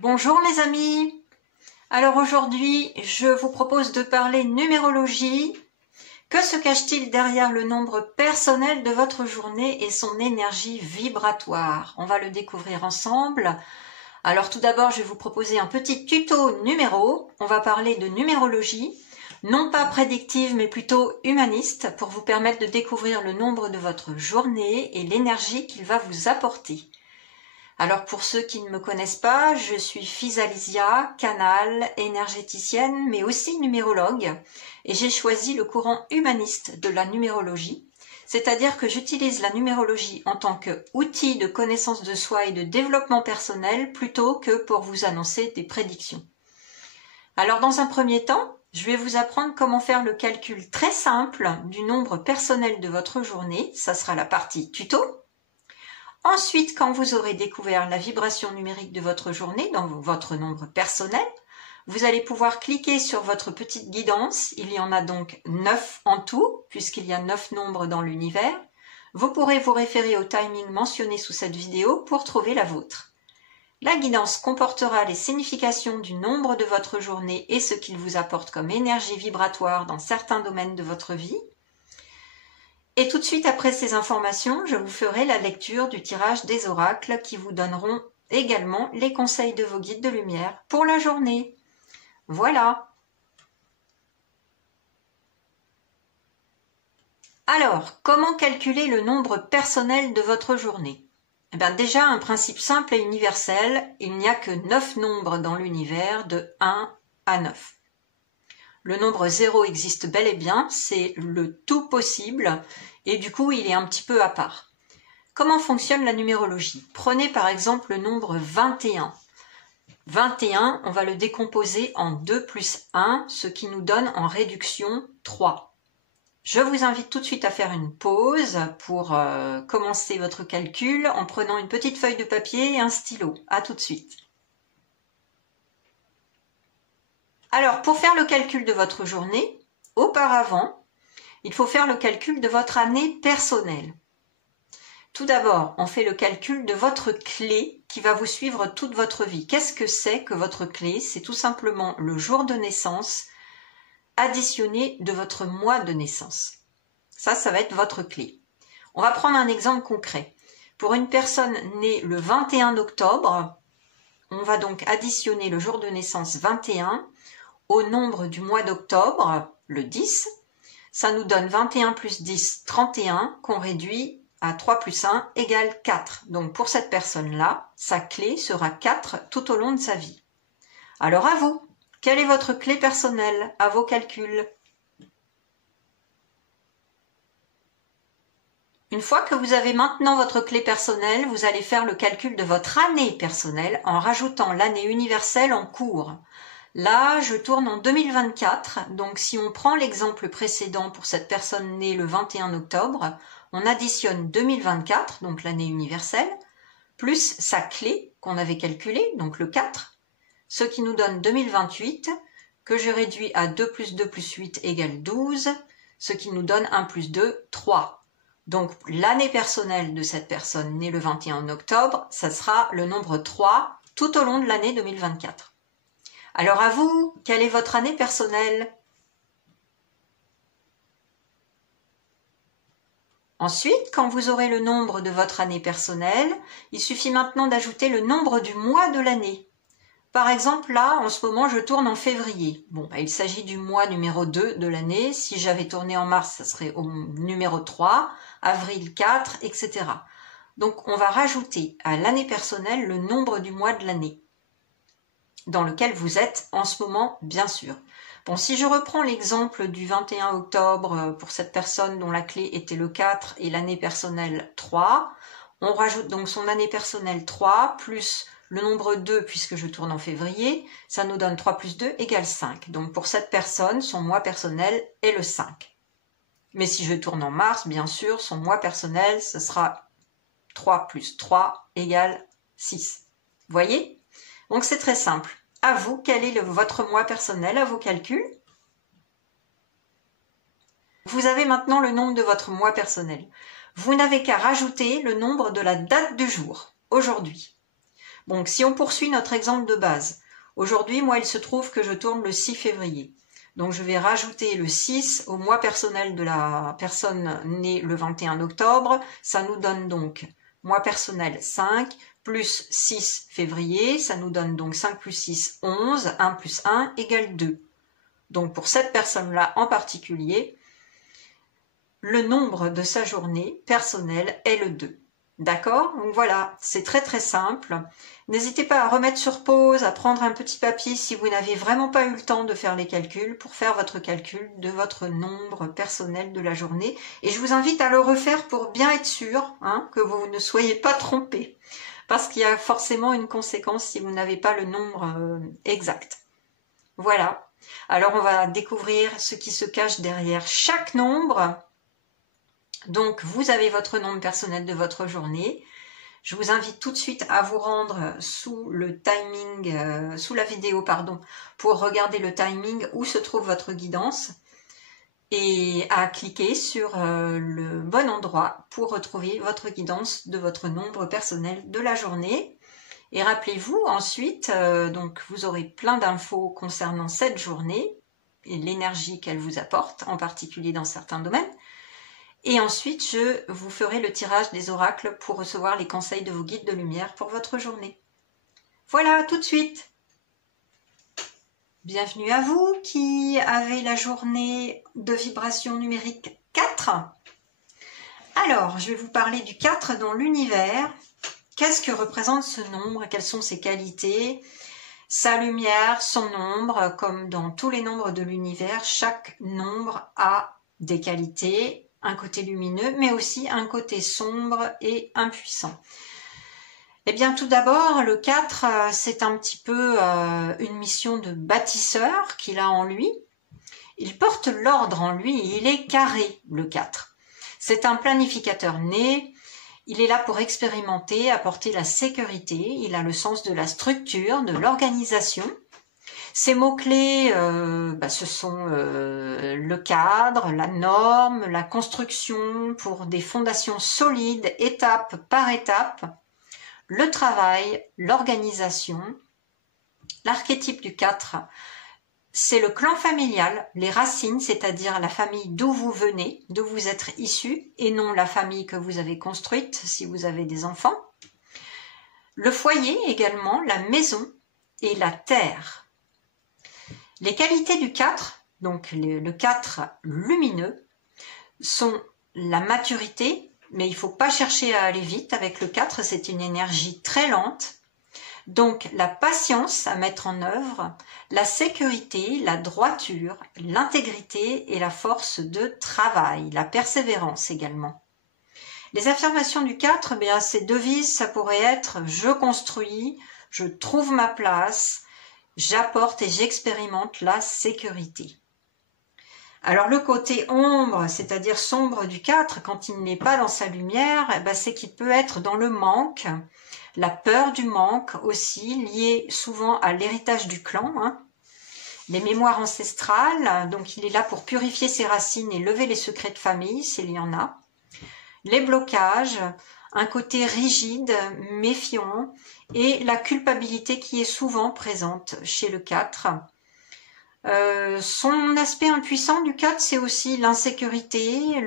Bonjour les amis. Alors aujourd'hui, je vous propose de parler numérologie. Que se cache-t-il derrière le nombre personnel de votre journée et son énergie vibratoire? On va le découvrir ensemble. Alors tout d'abord, je vais vous proposer un petit tuto numéro. On va parler de numérologie, non pas prédictive mais plutôt humaniste, pour vous permettre de découvrir le nombre de votre journée et l'énergie qu'il va vous apporter. Alors pour ceux qui ne me connaissent pas, je suis Physalysia, canal, énergéticienne, mais aussi numérologue, et j'ai choisi le courant humaniste de la numérologie, c'est-à-dire que j'utilise la numérologie en tant qu'outil de connaissance de soi et de développement personnel plutôt que pour vous annoncer des prédictions. Alors dans un premier temps, je vais vous apprendre comment faire le calcul très simple du nombre personnel de votre journée, ça sera la partie tuto. Ensuite, quand vous aurez découvert la vibration numérique de votre journée dans votre nombre personnel, vous allez pouvoir cliquer sur votre petite guidance. Il y en a donc 9 en tout, puisqu'il y a 9 nombres dans l'univers. Vous pourrez vous référer au timing mentionné sous cette vidéo pour trouver la vôtre. La guidance comportera les significations du nombre de votre journée et ce qu'il vous apporte comme énergie vibratoire dans certains domaines de votre vie. Et tout de suite après ces informations, je vous ferai la lecture du tirage des oracles qui vous donneront également les conseils de vos guides de lumière pour la journée. Voilà. Alors, comment calculer le nombre personnel de votre journée? Eh bien, déjà, un principe simple et universel, il n'y a que 9 nombres dans l'univers de 1 à 9. Le nombre 0 existe bel et bien, c'est le tout possible et du coup il est un petit peu à part. Comment fonctionne la numérologie? Prenez par exemple le nombre 21. 21, on va le décomposer en 2 plus 1, ce qui nous donne en réduction 3. Je vous invite tout de suite à faire une pause pour commencer votre calcul en prenant une petite feuille de papier et un stylo. À tout de suite. Alors, pour faire le calcul de votre journée, auparavant, il faut faire le calcul de votre année personnelle. Tout d'abord, on fait le calcul de votre clé qui va vous suivre toute votre vie. Qu'est-ce que c'est que votre clé? C'est tout simplement le jour de naissance additionné de votre mois de naissance. Ça va être votre clé. On va prendre un exemple concret. Pour une personne née le 21 octobre, on va donc additionner le jour de naissance 21 au nombre du mois d'octobre, le 10, ça nous donne 21 plus 10, 31, qu'on réduit à 3 plus 1 égale 4. Donc pour cette personne-là, sa clé sera 4 tout au long de sa vie. Alors à vous, quelle est votre clé personnelle à vos calculs? Une fois que vous avez maintenant votre clé personnelle, vous allez faire le calcul de votre année personnelle en rajoutant l'année universelle en cours. Là, je tourne en 2024, donc si on prend l'exemple précédent pour cette personne née le 21 octobre, on additionne 2024, donc l'année universelle, plus sa clé qu'on avait calculée, donc le 4, ce qui nous donne 2028, que je réduis à 2 plus 2 plus 8 égale 12, ce qui nous donne 1 plus 2, 3. Donc l'année personnelle de cette personne née le 21 octobre, ça sera le nombre 3 tout au long de l'année 2024. Alors à vous, quelle est votre année personnelle? Ensuite, quand vous aurez le nombre de votre année personnelle, il suffit maintenant d'ajouter le nombre du mois de l'année. Par exemple, là, en ce moment, je tourne en février. Bon, il s'agit du mois numéro 2 de l'année. Si j'avais tourné en mars, ça serait au numéro 3, avril 4, etc. Donc, on va rajouter à l'année personnelle le nombre du mois de l'année dans lequel vous êtes en ce moment, bien sûr. Bon, si je reprends l'exemple du 21 octobre pour cette personne dont la clé était le 4 et l'année personnelle 3, on rajoute donc son année personnelle 3 plus le nombre 2 puisque je tourne en février, ça nous donne 3 plus 2 égale 5. Donc pour cette personne, son mois personnel est le 5. Mais si je tourne en mars, bien sûr, son mois personnel, ce sera 3 plus 3 égale 6. Vous voyez ? Donc c'est très simple. À vous, quel est votre mois personnel à vos calculs? Vous avez maintenant le nombre de votre mois personnel. Vous n'avez qu'à rajouter le nombre de la date du jour, aujourd'hui. Donc, si on poursuit notre exemple de base, aujourd'hui, moi, il se trouve que je tourne le 6 février. Donc, je vais rajouter le 6 au mois personnel de la personne née le 21 octobre. Ça nous donne donc mois personnel 5, plus 6 février. Ça nous donne donc 5 plus 6, 11. 1 plus 1 égale 2. Donc, pour cette personne-là en particulier, le nombre de sa journée personnelle est le 2. D'accord? Donc voilà, c'est très très simple. N'hésitez pas à remettre sur pause, à prendre un petit papier si vous n'avez vraiment pas eu le temps de faire les calculs pour faire votre calcul de votre nombre personnel de la journée. Et je vous invite à le refaire pour bien être sûr que vous ne soyez pas trompé. Parce qu'il y a forcément une conséquence si vous n'avez pas le nombre exact. Voilà. Alors on va découvrir ce qui se cache derrière chaque nombre. Donc, vous avez votre nombre personnel de votre journée. Je vous invite tout de suite à vous rendre sous le timing, sous la vidéo, pardon, pour regarder le timing où se trouve votre guidance et à cliquer sur le bon endroit pour retrouver votre guidance de votre nombre personnel de la journée. Et rappelez-vous ensuite, donc vous aurez plein d'infos concernant cette journée et l'énergie qu'elle vous apporte, en particulier dans certains domaines. Et ensuite, je vous ferai le tirage des oracles pour recevoir les conseils de vos guides de lumière pour votre journée. Voilà, tout de suite. Bienvenue à vous qui avez la journée de vibration numérique 4. Alors, je vais vous parler du 4 dans l'univers. Qu'est-ce que représente ce nombre? Quelles sont ses qualités? Sa lumière, son nombre, comme dans tous les nombres de l'univers, chaque nombre a des qualités. Un côté lumineux, mais aussi un côté sombre et impuissant. Eh bien, tout d'abord, le 4, c'est un petit peu une mission de bâtisseur qu'il a en lui. Il porte l'ordre en lui et il est carré, le 4. C'est un planificateur né. Il est là pour expérimenter, apporter la sécurité. Il a le sens de la structure, de l'organisation. Ces mots-clés, ce sont le cadre, la norme, la construction pour des fondations solides, étape par étape, le travail, l'organisation. L'archétype du 4, c'est le clan familial, les racines, c'est-à-dire la famille d'où vous venez, d'où vous êtes issus, et non la famille que vous avez construite si vous avez des enfants. Le foyer également, la maison et la terre. Les qualités du 4, donc le 4 lumineux, sont la maturité, mais il ne faut pas chercher à aller vite avec le 4, c'est une énergie très lente. Donc la patience à mettre en œuvre, la sécurité, la droiture, l'intégrité et la force de travail, la persévérance également. Les affirmations du 4, ces devises, ça pourrait être « je construis »,« je trouve ma place », j'apporte et j'expérimente la sécurité. Alors le côté ombre, c'est-à-dire sombre du 4, quand il n'est pas dans sa lumière, c'est qu'il peut être dans le manque, la peur du manque aussi, liée souvent à l'héritage du clan, les mémoires ancestrales, donc il est là pour purifier ses racines et lever les secrets de famille, s'il y en a, les blocages, un côté rigide, méfiant, et la culpabilité qui est souvent présente chez le 4. Son aspect impuissant du 4, c'est aussi l'insécurité,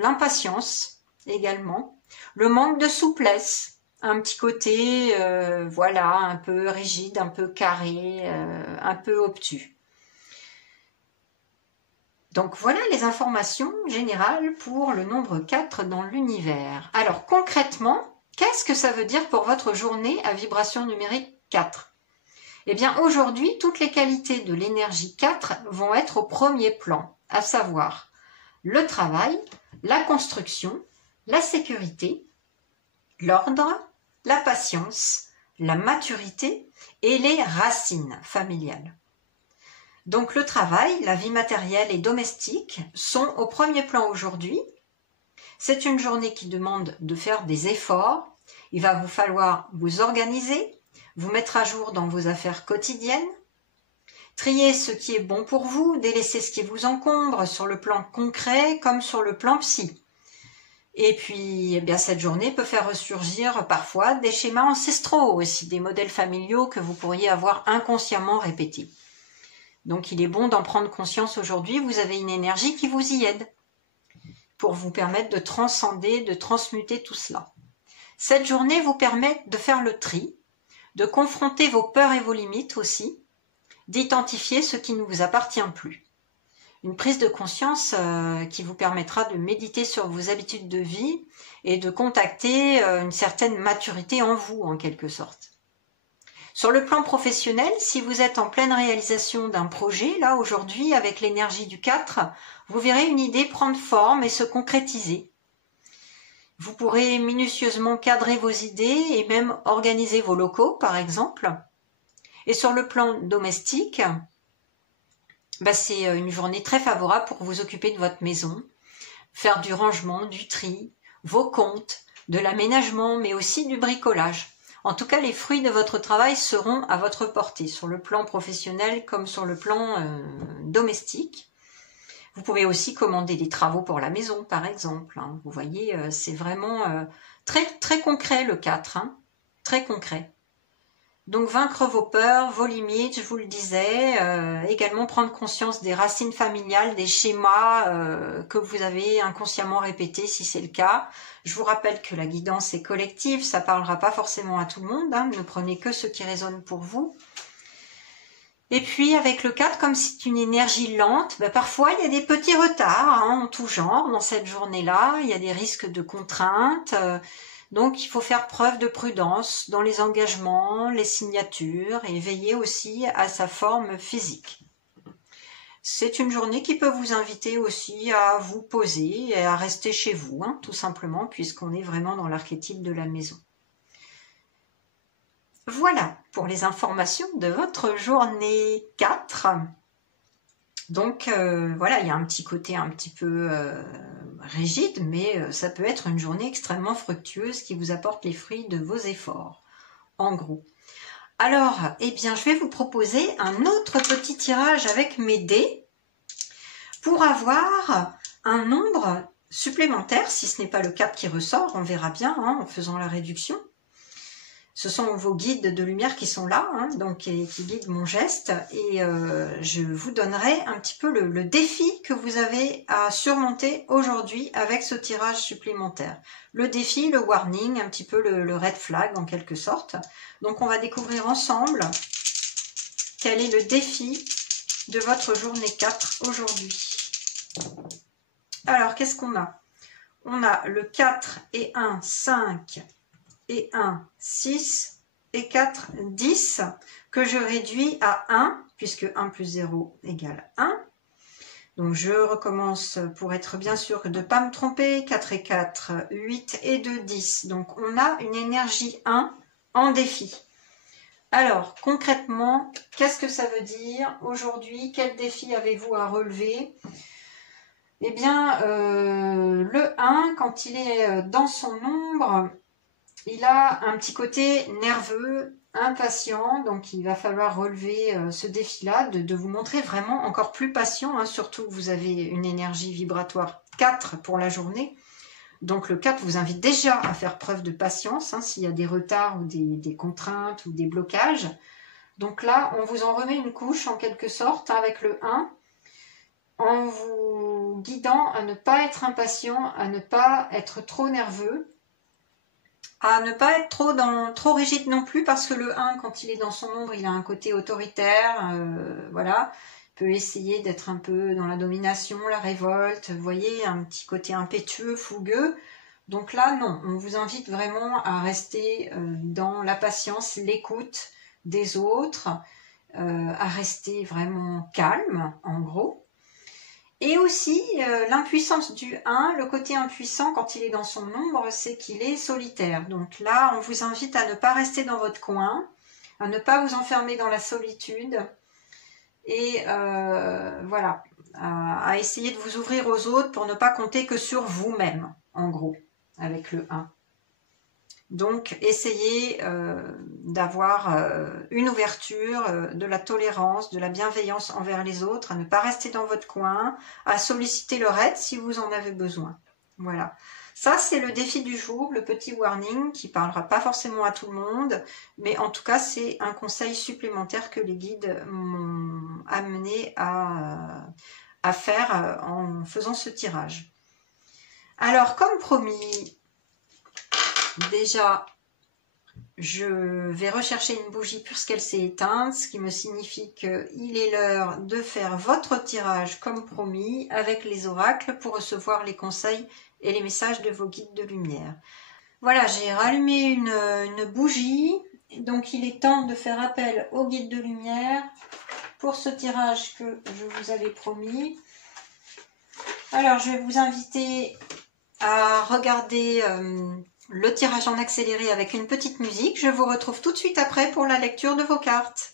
l'impatience également, le manque de souplesse, un petit côté un peu rigide, un peu carré, un peu obtus. Donc voilà les informations générales pour le nombre 4 dans l'univers. Alors concrètement, qu'est-ce que ça veut dire pour votre journée à vibration numérique 4? Eh bien aujourd'hui, toutes les qualités de l'énergie 4 vont être au premier plan, à savoir le travail, la construction, la sécurité, l'ordre, la patience, la maturité et les racines familiales. Donc le travail, la vie matérielle et domestique sont au premier plan aujourd'hui. C'est une journée qui demande de faire des efforts. Il va vous falloir vous organiser, vous mettre à jour dans vos affaires quotidiennes, trier ce qui est bon pour vous, délaisser ce qui vous encombre sur le plan concret comme sur le plan psy. Et puis, eh bien, cette journée peut faire ressurgir parfois des schémas ancestraux aussi, des modèles familiaux que vous pourriez avoir inconsciemment répétés. Donc, il est bon d'en prendre conscience aujourd'hui. Vous avez une énergie qui vous y aide pour vous permettre de transcender, de transmuter tout cela. Cette journée vous permet de faire le tri, de confronter vos peurs et vos limites aussi, d'identifier ce qui ne vous appartient plus. Une prise de conscience qui vous permettra de méditer sur vos habitudes de vie et de contacter une certaine maturité en vous, en quelque sorte. Sur le plan professionnel, si vous êtes en pleine réalisation d'un projet, là aujourd'hui, avec l'énergie du 4, vous verrez une idée prendre forme et se concrétiser. Vous pourrez minutieusement cadrer vos idées et même organiser vos locaux, par exemple. Et sur le plan domestique, c'est une journée très favorable pour vous occuper de votre maison, faire du rangement, du tri, vos comptes, de l'aménagement, mais aussi du bricolage. En tout cas, les fruits de votre travail seront à votre portée, sur le plan professionnel comme sur le plan domestique. Vous pouvez aussi commander des travaux pour la maison, par exemple. Vous voyez, c'est vraiment très, très concret le 4, très concret. Donc vaincre vos peurs, vos limites, je vous le disais, également prendre conscience des racines familiales, des schémas que vous avez inconsciemment répétés si c'est le cas. Je vous rappelle que la guidance est collective, ça ne parlera pas forcément à tout le monde, ne prenez que ce qui résonne pour vous. Et puis avec le 4, comme c'est une énergie lente, parfois il y a des petits retards en tout genre dans cette journée-là, il y a des risques de contraintes. Donc, il faut faire preuve de prudence dans les engagements, les signatures et veiller aussi à sa forme physique. C'est une journée qui peut vous inviter aussi à vous poser et à rester chez vous, tout simplement, puisqu'on est vraiment dans l'archétype de la maison. Voilà pour les informations de votre journée 4. Donc voilà, il y a un petit côté un petit peu rigide, mais ça peut être une journée extrêmement fructueuse qui vous apporte les fruits de vos efforts, en gros. Alors, eh bien, je vais vous proposer un autre petit tirage avec mes dés pour avoir un nombre supplémentaire, si ce n'est pas le 4 qui ressort, on verra bien en faisant la réduction. Ce sont vos guides de lumière qui sont là, donc qui guident mon geste, et je vous donnerai un petit peu le défi que vous avez à surmonter aujourd'hui avec ce tirage supplémentaire. Le défi, le warning, un petit peu le red flag en quelque sorte. Donc on va découvrir ensemble quel est le défi de votre journée 4 aujourd'hui. Alors qu'est-ce qu'on a? On a le 4 et 1, 5... et 1, 6, et 4, 10, que je réduis à 1, puisque 1 plus 0 égale 1. Donc je recommence pour être bien sûr de ne pas me tromper. 4 et 4, 8 et 2, 10. Donc on a une énergie 1 en défi. Alors concrètement, qu'est-ce que ça veut dire aujourd'hui? Quel défi avez-vous à relever? Eh bien, le 1, quand il est dans son ombre, il a un petit côté nerveux, impatient, donc il va falloir relever ce défi-là, de vous montrer vraiment encore plus patient, surtout que vous avez une énergie vibratoire 4 pour la journée. Donc le 4 vous invite déjà à faire preuve de patience, s'il y a des retards ou des contraintes ou des blocages. Donc là, on vous en remet une couche en quelque sorte avec le 1, en vous guidant à ne pas être impatient, à ne pas être trop nerveux, à ne pas être trop rigide non plus, parce que le 1, quand il est dans son ombre, il a un côté autoritaire, voilà. Il peut essayer d'être un peu dans la domination, la révolte, vous voyez, un petit côté impétueux, fougueux. Donc là, non, on vous invite vraiment à rester dans la patience, l'écoute des autres, à rester vraiment calme, en gros. Et aussi, l'impuissance du 1, le côté impuissant quand il est dans son ombre, c'est qu'il est solitaire. Donc là, on vous invite à ne pas rester dans votre coin, à ne pas vous enfermer dans la solitude. Et voilà, à essayer de vous ouvrir aux autres pour ne pas compter que sur vous-même, en gros, avec le 1. Donc, essayez d'avoir une ouverture, de la tolérance, de la bienveillance envers les autres, à ne pas rester dans votre coin, à solliciter leur aide si vous en avez besoin. Voilà. Ça, c'est le défi du jour, le petit warning qui parlera pas forcément à tout le monde, mais en tout cas, c'est un conseil supplémentaire que les guides m'ont amené à faire en faisant ce tirage. Alors, comme promis, déjà, je vais rechercher une bougie puisqu'elle s'est éteinte, ce qui me signifie qu'il est l'heure de faire votre tirage comme promis avec les oracles pour recevoir les conseils et les messages de vos guides de lumière. Voilà, j'ai rallumé une bougie, donc il est temps de faire appel aux guides de lumière pour ce tirage que je vous avais promis. Alors, je vais vous inviter à regarder le tirage en accéléré avec une petite musique. Je vous retrouve tout de suite après pour la lecture de vos cartes.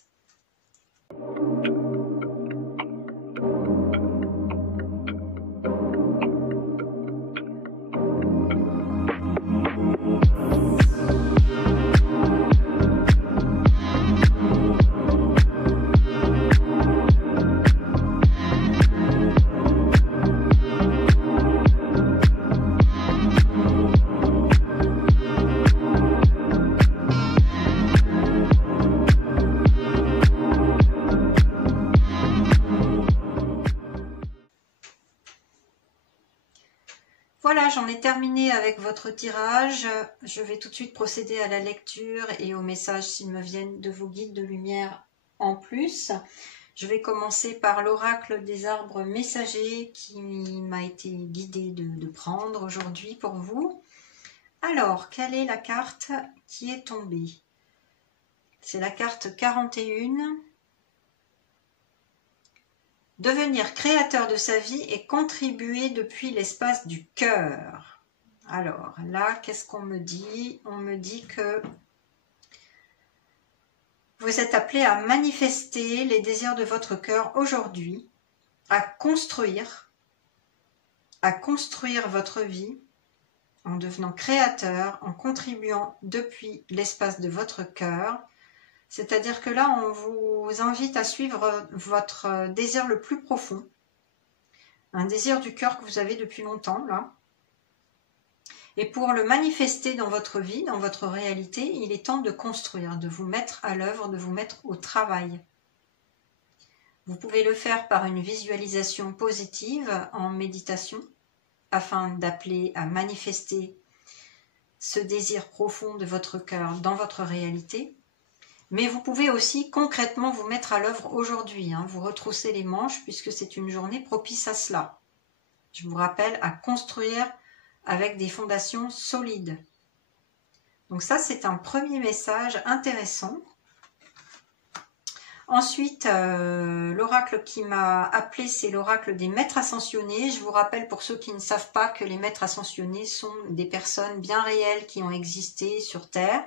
Voilà, j'en ai terminé avec votre tirage. Je vais tout de suite procéder à la lecture et aux messages s'ils me viennent de vos guides de lumière en plus. Je vais commencer par l'oracle des arbres messagers qui m'a été guidé de prendre aujourd'hui pour vous. Alors, quelle est la carte qui est tombée? C'est la carte 41. Devenir créateur de sa vie et contribuer depuis l'espace du cœur. Alors là, qu'est-ce qu'on me dit? On me dit que vous êtes appelé à manifester les désirs de votre cœur aujourd'hui, à construire votre vie en devenant créateur, en contribuant depuis l'espace de votre cœur. C'est-à-dire que là, on vous invite à suivre votre désir le plus profond, un désir du cœur que vous avez depuis longtemps, là. Et pour le manifester dans votre vie, dans votre réalité, il est temps de construire, de vous mettre à l'œuvre, de vous mettre au travail. Vous pouvez le faire par une visualisation positive en méditation, afin d'appeler à manifester ce désir profond de votre cœur dans votre réalité. Mais vous pouvez aussi concrètement vous mettre à l'œuvre aujourd'hui, vous retrousser les manches puisque c'est une journée propice à cela. Je vous rappelle à construire avec des fondations solides. Donc ça, c'est un premier message intéressant. Ensuite, l'oracle qui m'a appelé, c'est l'oracle des maîtres ascensionnés. Je vous rappelle pour ceux qui ne savent pas que les maîtres ascensionnés sont des personnes bien réelles qui ont existé sur Terre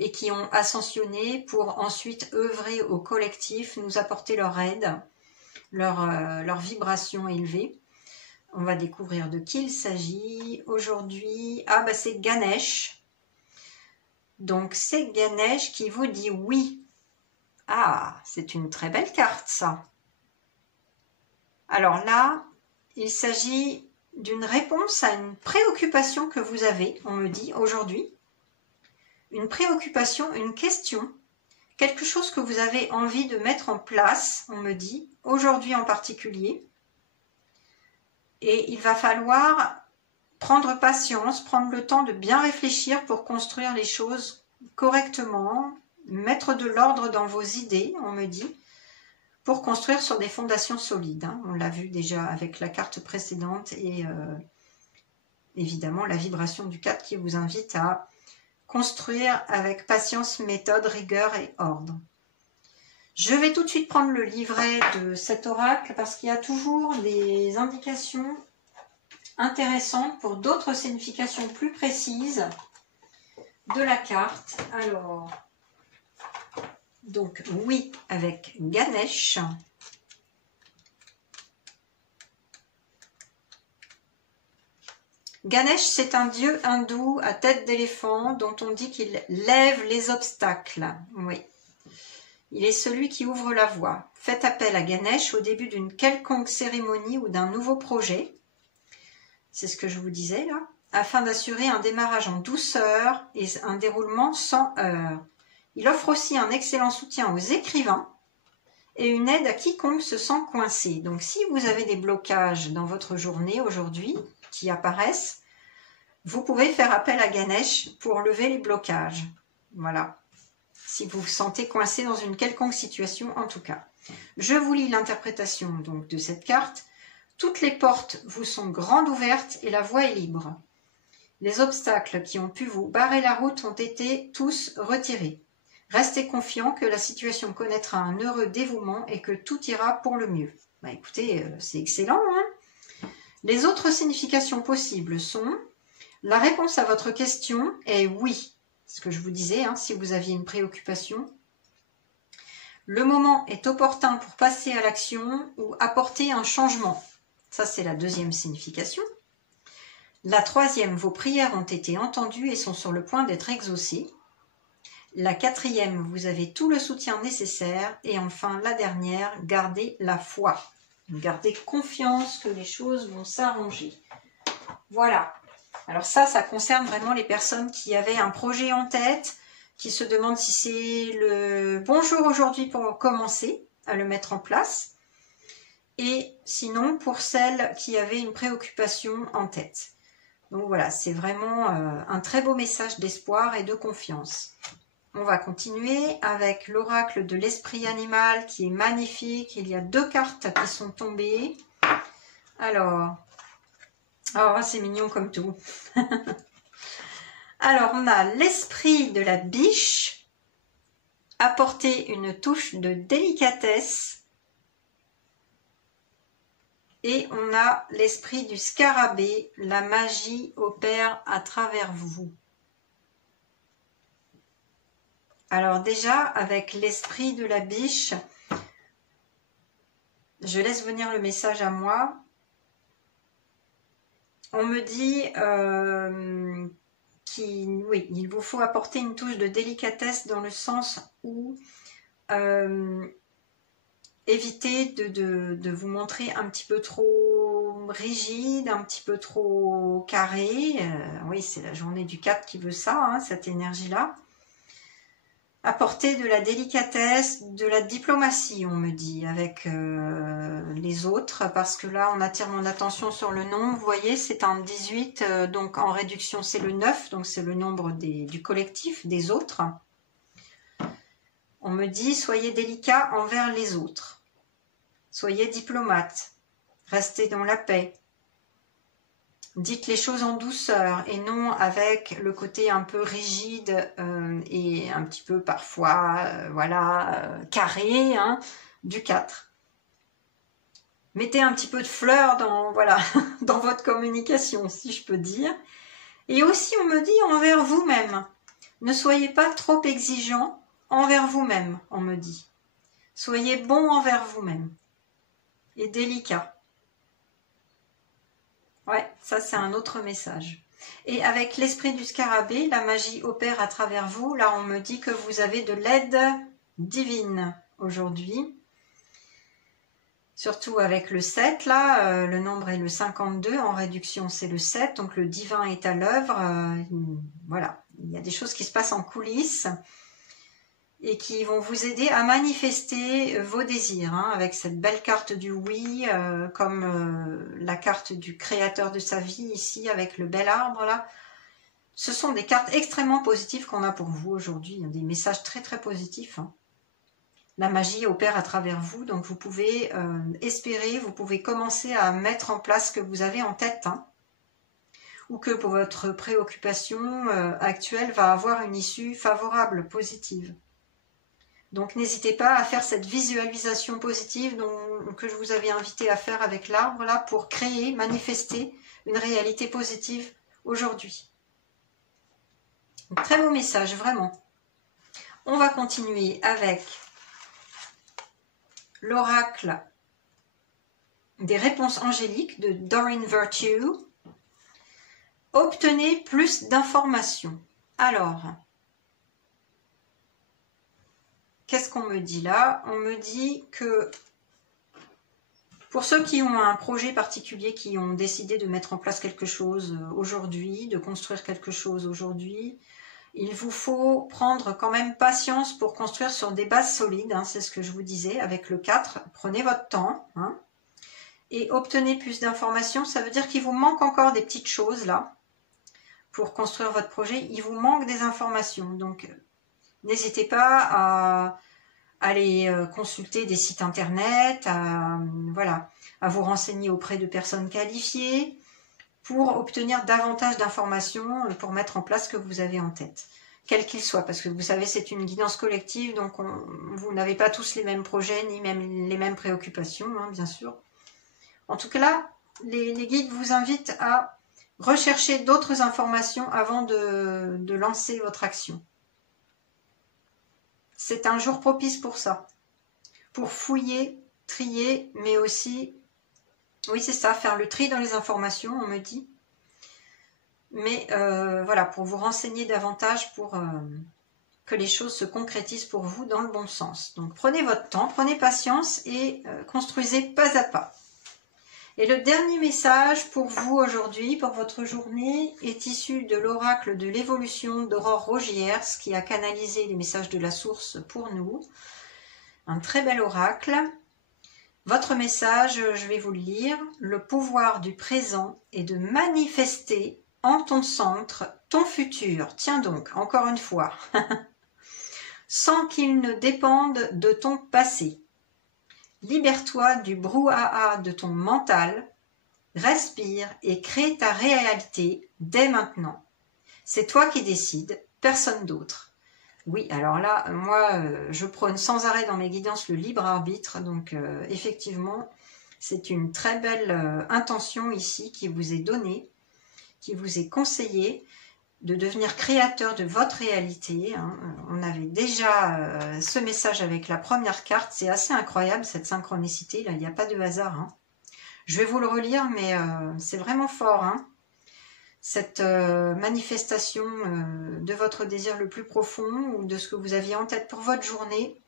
et qui ont ascensionné pour ensuite œuvrer au collectif, nous apporter leur aide, leur vibration élevée. On va découvrir de qui il s'agit aujourd'hui. Ah, bah c'est Ganesh. Donc c'est Ganesh qui vous dit oui. Ah, c'est une très belle carte ça. Alors là, il s'agit d'une réponse à une préoccupation que vous avez, on me dit aujourd'hui. Une préoccupation, une question, quelque chose que vous avez envie de mettre en place, on me dit, aujourd'hui en particulier. Et il va falloir prendre patience, prendre le temps de bien réfléchir pour construire les choses correctement, mettre de l'ordre dans vos idées, on me dit, pour construire sur des fondations solides. On l'a vu déjà avec la carte précédente et évidemment la vibration du 4 qui vous invite à construire avec patience, méthode, rigueur et ordre. Je vais tout de suite prendre le livret de cet oracle parce qu'il y a toujours des indications intéressantes pour d'autres significations plus précises de la carte. Alors, donc oui avec Ganesh. Ganesh, c'est un dieu hindou à tête d'éléphant dont on dit qu'il lève les obstacles. Oui. Il est celui qui ouvre la voie. Faites appel à Ganesh au début d'une quelconque cérémonie ou d'un nouveau projet. C'est ce que je vous disais là. afin d'assurer un démarrage en douceur et un déroulement sans heurts. Il offre aussi un excellent soutien aux écrivains et une aide à quiconque se sent coincé. Donc si vous avez des blocages dans votre journée aujourd'hui qui apparaissent, vous pouvez faire appel à Ganesh pour lever les blocages. Voilà. Si vous vous sentez coincé dans une quelconque situation en tout cas. Je vous lis l'interprétation donc de cette carte. Toutes les portes vous sont grandes ouvertes et la voie est libre. Les obstacles qui ont pu vous barrer la route ont été tous retirés. Restez confiant que la situation connaîtra un heureux dévouement et que tout ira pour le mieux. Bah écoutez, c'est excellent. Hein. Les autres significations possibles sont: la réponse à votre question est oui. Ce que je vous disais, hein, si vous aviez une préoccupation. Le moment est opportun pour passer à l'action ou apporter un changement. Ça, c'est la deuxième signification. La troisième, vos prières ont été entendues et sont sur le point d'être exaucées. La quatrième, vous avez tout le soutien nécessaire. Et enfin, la dernière, gardez la foi. Gardez confiance que les choses vont s'arranger. Voilà. Alors ça concerne vraiment les personnes qui avaient un projet en tête, qui se demandent si c'est le bon jour aujourd'hui pour commencer à le mettre en place. Et sinon, pour celles qui avaient une préoccupation en tête. Donc voilà, c'est vraiment un très beau message d'espoir et de confiance. On va continuer avec l'oracle de l'esprit animal qui est magnifique. Il y a 2 cartes qui sont tombées. Alors, oh, c'est mignon comme tout. Alors, on a l'esprit de la biche, apporter une touche de délicatesse. Et on a l'esprit du scarabée, la magie opère à travers vous. Alors déjà, avec l'esprit de la biche, je laisse venir le message à moi. On me dit oui, il vous faut apporter une touche de délicatesse dans le sens où évitez de vous montrer un petit peu trop rigide, un petit peu trop carré. Oui, c'est la journée du 4 qui veut ça, hein, cette énergie-là. Apporter de la délicatesse, de la diplomatie, on me dit, avec les autres, parce que là, on attire mon attention sur le nombre. Vous voyez, c'est un 18, donc en réduction, c'est le 9, donc c'est le nombre du collectif, des autres. On me dit, soyez délicat envers les autres. Soyez diplomate. Restez dans la paix. Dites les choses en douceur et non avec le côté un peu rigide et un petit peu parfois carré hein, du 4. Mettez un petit peu de fleurs dans, dans votre communication, si je peux dire. Et aussi, on me dit envers vous-même. Ne soyez pas trop exigeant envers vous-même, on me dit. Soyez bon envers vous-même et délicat. Ouais, ça c'est un autre message. Et avec l'esprit du scarabée, la magie opère à travers vous. Là, on me dit que vous avez de l'aide divine aujourd'hui. Surtout avec le 7, là, le nombre est le 52, en réduction c'est le 7, donc le divin est à l'œuvre. Voilà, il y a des choses qui se passent en coulisses et qui vont vous aider à manifester vos désirs, hein, avec cette belle carte du oui, comme la carte du créateur de sa vie ici, avec le bel arbre là. Ce sont des cartes extrêmement positives qu'on a pour vous aujourd'hui, il y a des messages très très positifs. Hein. La magie opère à travers vous, donc vous pouvez espérer, vous pouvez commencer à mettre en place ce que vous avez en tête, hein, ou que pour votre préoccupation actuelle va avoir une issue favorable, positive. Donc n'hésitez pas à faire cette visualisation positive que je vous avais invité à faire avec l'arbre là pour créer, manifester une réalité positive aujourd'hui. Un très beau message, vraiment. On va continuer avec l'oracle des réponses angéliques de Doreen Virtue. Obtenez plus d'informations. Alors, qu'est-ce qu'on me dit là? On me dit que Pour ceux qui ont un projet particulier, qui ont décidé de mettre en place quelque chose aujourd'hui, de construire quelque chose aujourd'hui, il vous faut prendre quand même patience pour construire sur des bases solides, hein, c'est ce que je vous disais avec le 4. Prenez votre temps hein, et obtenez plus d'informations. Ça veut dire qu'il vous manque encore des petites choses là pour construire votre projet. Il vous manque des informations, donc n'hésitez pas à aller consulter des sites internet, voilà, à vous renseigner auprès de personnes qualifiées pour obtenir davantage d'informations pour mettre en place ce que vous avez en tête, quel qu'il soit, parce que vous savez c'est une guidance collective, donc vous n'avez pas tous les mêmes projets ni même les mêmes préoccupations, hein, bien sûr. En tout cas là, les guides vous invitent à rechercher d'autres informations avant de lancer votre action. C'est un jour propice pour ça, pour fouiller, trier, mais aussi, oui c'est ça, faire le tri dans les informations, on me dit. Mais voilà, pour vous renseigner davantage, pour que les choses se concrétisent pour vous dans le bon sens. Donc prenez votre temps, prenez patience et construisez pas à pas. Et le dernier message pour vous aujourd'hui, pour votre journée, est issu de l'oracle de l'évolution d'Aurore Rogiers, qui a canalisé les messages de la source pour nous. Un très bel oracle. Votre message, je vais vous le lire. Le pouvoir du présent est de manifester en ton centre ton futur. Tiens donc, encore une fois. Sans qu'il ne dépende de ton passé. Libère-toi du brouhaha de ton mental, respire et crée ta réalité dès maintenant. C'est toi qui décides, personne d'autre. Oui, alors là, moi, je prône sans arrêt dans mes guidances le libre arbitre, donc effectivement, c'est une très belle intention ici qui vous est donnée, qui vous est conseillée, de devenir créateur de votre réalité. Hein. On avait déjà ce message avec la première carte. C'est assez incroyable cette synchronicité. Là, il n'y a pas de hasard. Hein. Je vais vous le relire, mais c'est vraiment fort. Hein. Cette manifestation de votre désir le plus profond ou de ce que vous aviez en tête pour votre journée.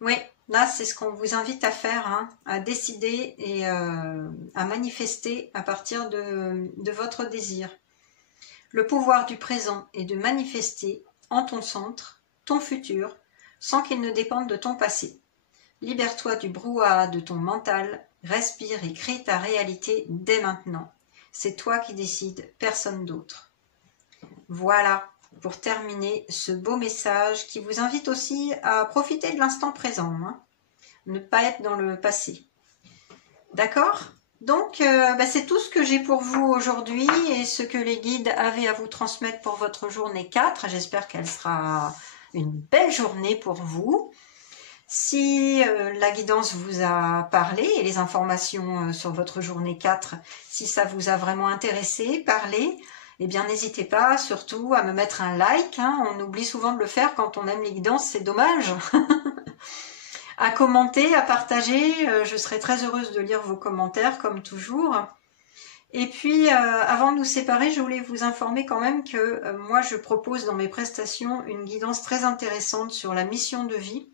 Oui, là, c'est ce qu'on vous invite à faire, hein, à décider et à manifester à partir de votre désir. Le pouvoir du présent est de manifester en ton centre, ton futur, sans qu'il ne dépende de ton passé. Libère-toi du brouhaha de ton mental, respire et crée ta réalité dès maintenant. C'est toi qui décides, personne d'autre. Voilà, pour terminer ce beau message qui vous invite aussi à profiter de l'instant présent, hein, ne pas être dans le passé. D'accord ? Donc, c'est tout ce que j'ai pour vous aujourd'hui et ce que les guides avaient à vous transmettre pour votre journée 4. J'espère qu'elle sera une belle journée pour vous. Si la guidance vous a parlé et les informations sur votre journée 4, si ça vous a vraiment intéressé, parlé, eh bien n'hésitez pas surtout à me mettre un like. Hein. On oublie souvent de le faire quand on aime les guidances, c'est dommage. À commenter, à partager, je serai très heureuse de lire vos commentaires comme toujours. Et puis avant de nous séparer, je voulais vous informer quand même que moi je propose dans mes prestations une guidance très intéressante sur la mission de vie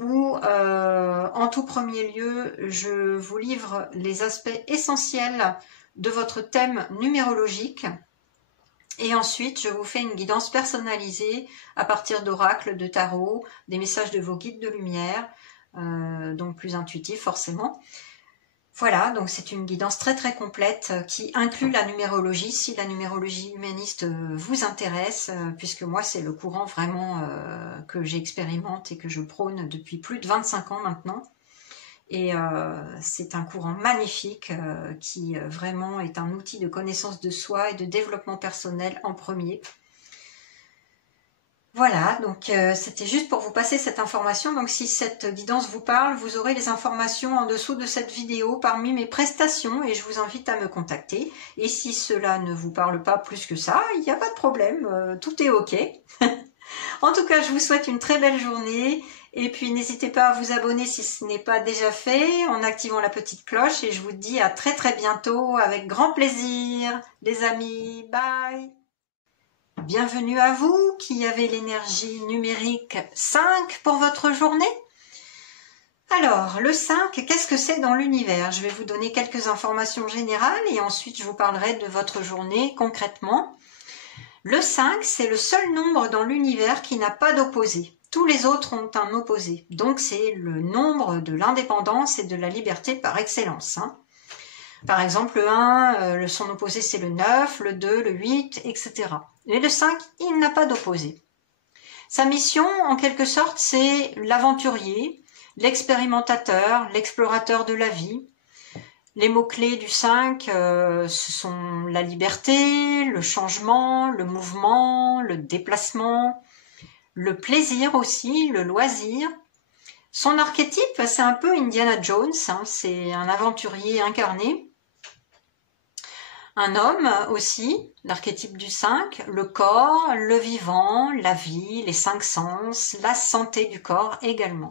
où en tout premier lieu je vous livre les aspects essentiels de votre thème numérologique. Et ensuite, je vous fais une guidance personnalisée à partir d'oracles, de tarot, des messages de vos guides de lumière, donc plus intuitif forcément. Voilà, donc c'est une guidance très très complète qui inclut la numérologie, si la numérologie humaniste vous intéresse, puisque moi c'est le courant vraiment que j'expérimente et que je prône depuis plus de 25 ans maintenant. Et c'est un courant magnifique qui vraiment est un outil de connaissance de soi et de développement personnel en premier. Voilà, donc c'était juste pour vous passer cette information. Donc si cette guidance vous parle, vous aurez les informations en dessous de cette vidéo parmi mes prestations et je vous invite à me contacter. Et si cela ne vous parle pas plus que ça, il n'y a pas de problème, tout est ok. En tout cas, je vous souhaite une très belle journée et puis n'hésitez pas à vous abonner si ce n'est pas déjà fait en activant la petite cloche et je vous dis à très très bientôt avec grand plaisir les amis, bye. Bienvenue à vous qui avez l'énergie numérique 5 pour votre journée. Alors, le 5, qu'est-ce que c'est dans l'univers? Je vais vous donner quelques informations générales et ensuite je vous parlerai de votre journée concrètement. Le 5, c'est le seul nombre dans l'univers qui n'a pas d'opposé. Tous les autres ont un opposé. Donc, c'est le nombre de l'indépendance et de la liberté par excellence. Par exemple, le 1, son opposé, c'est le 9, le 2, le 8, etc. Et le 5, il n'a pas d'opposé. Sa mission, en quelque sorte, c'est l'aventurier, l'expérimentateur, l'explorateur de la vie. Les mots-clés du 5, ce sont la liberté, le changement, le mouvement, le déplacement, le plaisir aussi, le loisir. Son archétype, c'est un peu Indiana Jones, c'est un aventurier incarné. Un homme aussi, l'archétype du 5, le corps, le vivant, la vie, les 5 sens, la santé du corps également.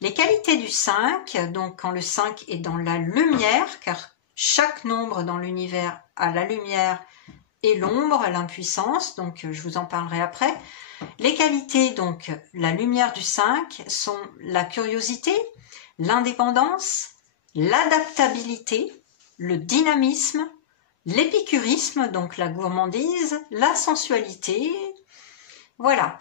Les qualités du 5, donc quand le 5 est dans la lumière, car chaque nombre dans l'univers a la lumière et l'ombre, l'impuissance, donc je vous en parlerai après. Les qualités, donc la lumière du 5, sont la curiosité, l'indépendance, l'adaptabilité, le dynamisme, l'épicurisme, donc la gourmandise, la sensualité, voilà.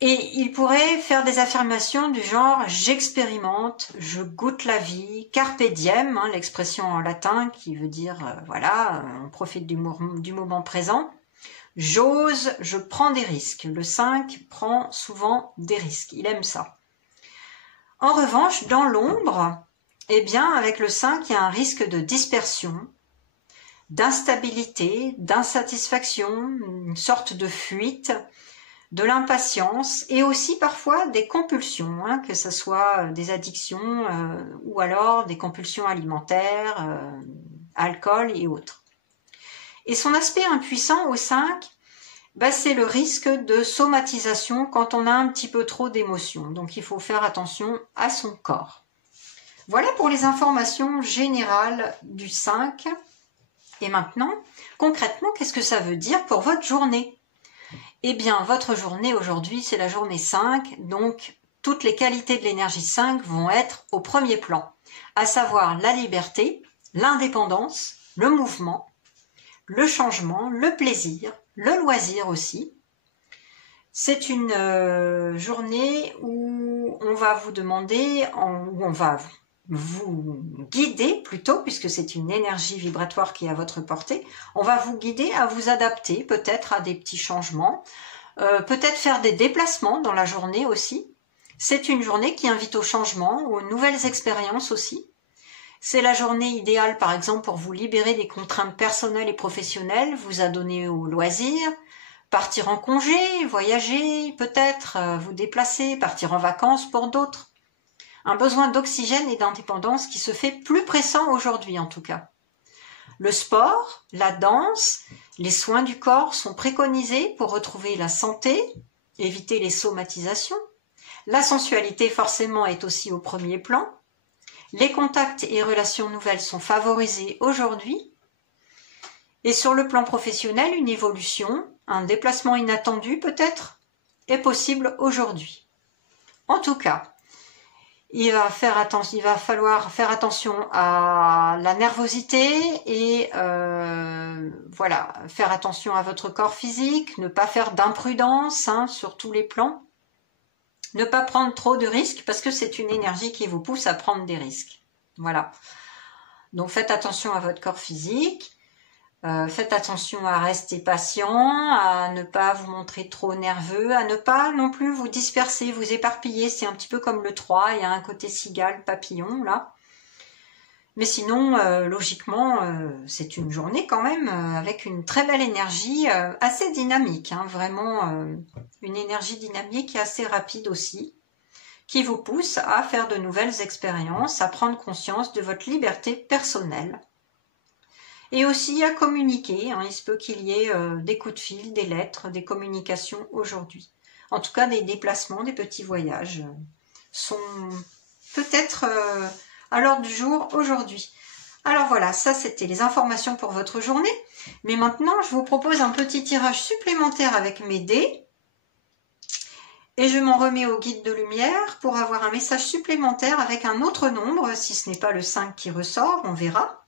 Et il pourrait faire des affirmations du genre « j'expérimente, je goûte la vie »,« carpe diem », l'expression en latin qui veut dire voilà, on profite du moment présent. « J'ose, je prends des risques ». Le 5 prend souvent des risques, il aime ça. En revanche, dans l'ombre, eh bien, avec le 5, il y a un risque de dispersion, d'instabilité, d'insatisfaction, une sorte de fuite, de l'impatience et aussi parfois des compulsions, que ce soit des addictions ou alors des compulsions alimentaires, alcool et autres. Et son aspect impuissant au 5, c'est le risque de somatisation quand on a un petit peu trop d'émotions. Donc il faut faire attention à son corps. Voilà pour les informations générales du 5. Et maintenant, concrètement, qu'est-ce que ça veut dire pour votre journée ? Eh bien, votre journée aujourd'hui, c'est la journée 5, donc toutes les qualités de l'énergie 5 vont être au premier plan, à savoir la liberté, l'indépendance, le mouvement, le changement, le plaisir, le loisir aussi. C'est une journée où on va vous demander, où on va vous guider plutôt, puisque c'est une énergie vibratoire qui est à votre portée, on va vous guider à vous adapter peut-être à des petits changements, peut-être faire des déplacements dans la journée aussi. C'est une journée qui invite au changement, aux nouvelles expériences aussi. C'est la journée idéale par exemple pour vous libérer des contraintes personnelles et professionnelles, vous adonner au loisir, partir en congé, voyager peut-être, vous déplacer, partir en vacances pour d'autres. Un besoin d'oxygène et d'indépendance qui se fait plus pressant aujourd'hui en tout cas. Le sport, la danse, les soins du corps sont préconisés pour retrouver la santé, éviter les somatisations. La sensualité forcément est aussi au premier plan. Les contacts et relations nouvelles sont favorisés aujourd'hui. Et sur le plan professionnel, une évolution, un déplacement inattendu peut-être, est possible aujourd'hui. En tout cas, il va falloir faire attention à la nervosité et voilà, faire attention à votre corps physique, ne pas faire d'imprudence sur tous les plans, ne pas prendre trop de risques parce que c'est une énergie qui vous pousse à prendre des risques. Voilà. Donc faites attention à votre corps physique. Faites attention à rester patient, à ne pas vous montrer trop nerveux, à ne pas non plus vous disperser, vous éparpiller. C'est un petit peu comme le 3, il y a un côté cigale, papillon là. Mais sinon, logiquement, c'est une journée quand même avec une très belle énergie, assez dynamique. Vraiment une énergie dynamique et assez rapide aussi, qui vous pousse à faire de nouvelles expériences, à prendre conscience de votre liberté personnelle. Et aussi à communiquer, il se peut qu'il y ait des coups de fil, des lettres, des communications aujourd'hui. En tout cas, des déplacements, des petits voyages sont peut-être à l'ordre du jour aujourd'hui. Alors voilà, ça c'était les informations pour votre journée. Mais maintenant, je vous propose un petit tirage supplémentaire avec mes dés. Et je m'en remets au guide de lumière pour avoir un message supplémentaire avec un autre nombre, si ce n'est pas le 5 qui ressort, on verra.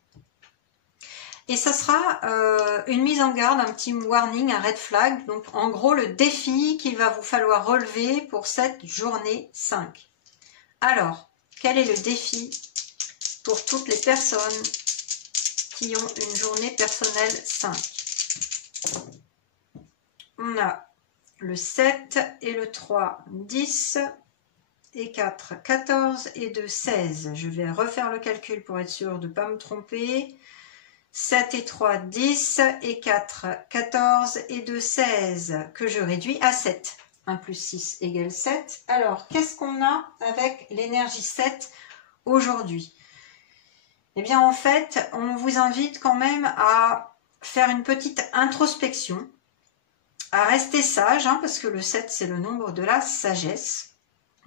Et ça sera une mise en garde, un petit warning, un red flag. Donc en gros le défi qu'il va vous falloir relever pour cette journée 5. Alors, quel est le défi pour toutes les personnes qui ont une journée personnelle 5? On a le 7 et le 3, 10 et 4, 14 et 2, 16. Je vais refaire le calcul pour être sûr de ne pas me tromper. 7 et 3, 10 et 4, 14 et 2, 16 que je réduis à 7. 1 plus 6 égale 7. Alors, qu'est-ce qu'on a avec l'énergie 7 aujourd'hui? Eh bien, en fait, on vous invite quand même à faire une petite introspection, à rester sage, hein, parce que le 7, c'est le nombre de la sagesse.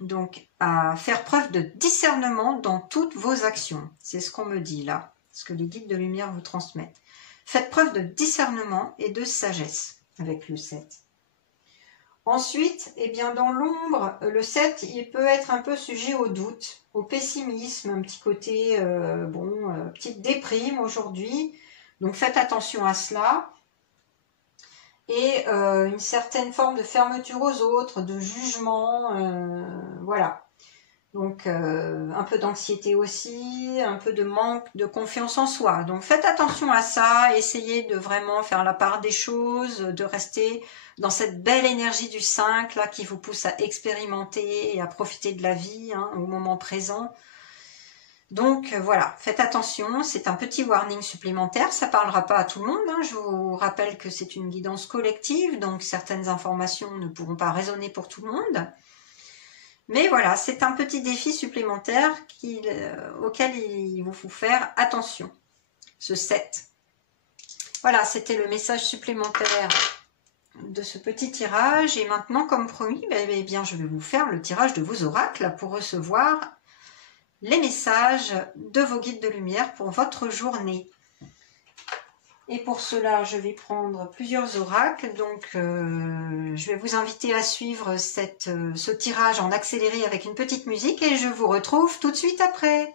Donc, à faire preuve de discernement dans toutes vos actions. C'est ce qu'on me dit là, ce que les guides de lumière vous transmettent. Faites preuve de discernement et de sagesse avec le 7. Ensuite, eh bien, dans l'ombre, le 7, il peut être un peu sujet au doute, au pessimisme, un petit côté, petite déprime aujourd'hui. Donc, faites attention à cela. Et une certaine forme de fermeture aux autres, de jugement, voilà. Donc un peu d'anxiété aussi, un peu de manque de confiance en soi. Donc faites attention à ça, essayez de vraiment faire la part des choses, de rester dans cette belle énergie du 5 là qui vous pousse à expérimenter et à profiter de la vie, hein, au moment présent. Donc voilà, faites attention, c'est un petit warning supplémentaire, ça ne parlera pas à tout le monde, hein. Je vous rappelle que c'est une guidance collective, donc certaines informations ne pourront pas résonner pour tout le monde. Mais voilà, c'est un petit défi supplémentaire auquel il vous faut faire attention, ce 7. Voilà, c'était le message supplémentaire de ce petit tirage. Et maintenant, comme promis, eh bien, je vais vous faire le tirage de vos oracles pour recevoir les messages de vos guides de lumière pour votre journée. Et pour cela, je vais prendre plusieurs oracles. Donc, je vais vous inviter à suivre ce tirage en accéléré avec une petite musique et je vous retrouve tout de suite après.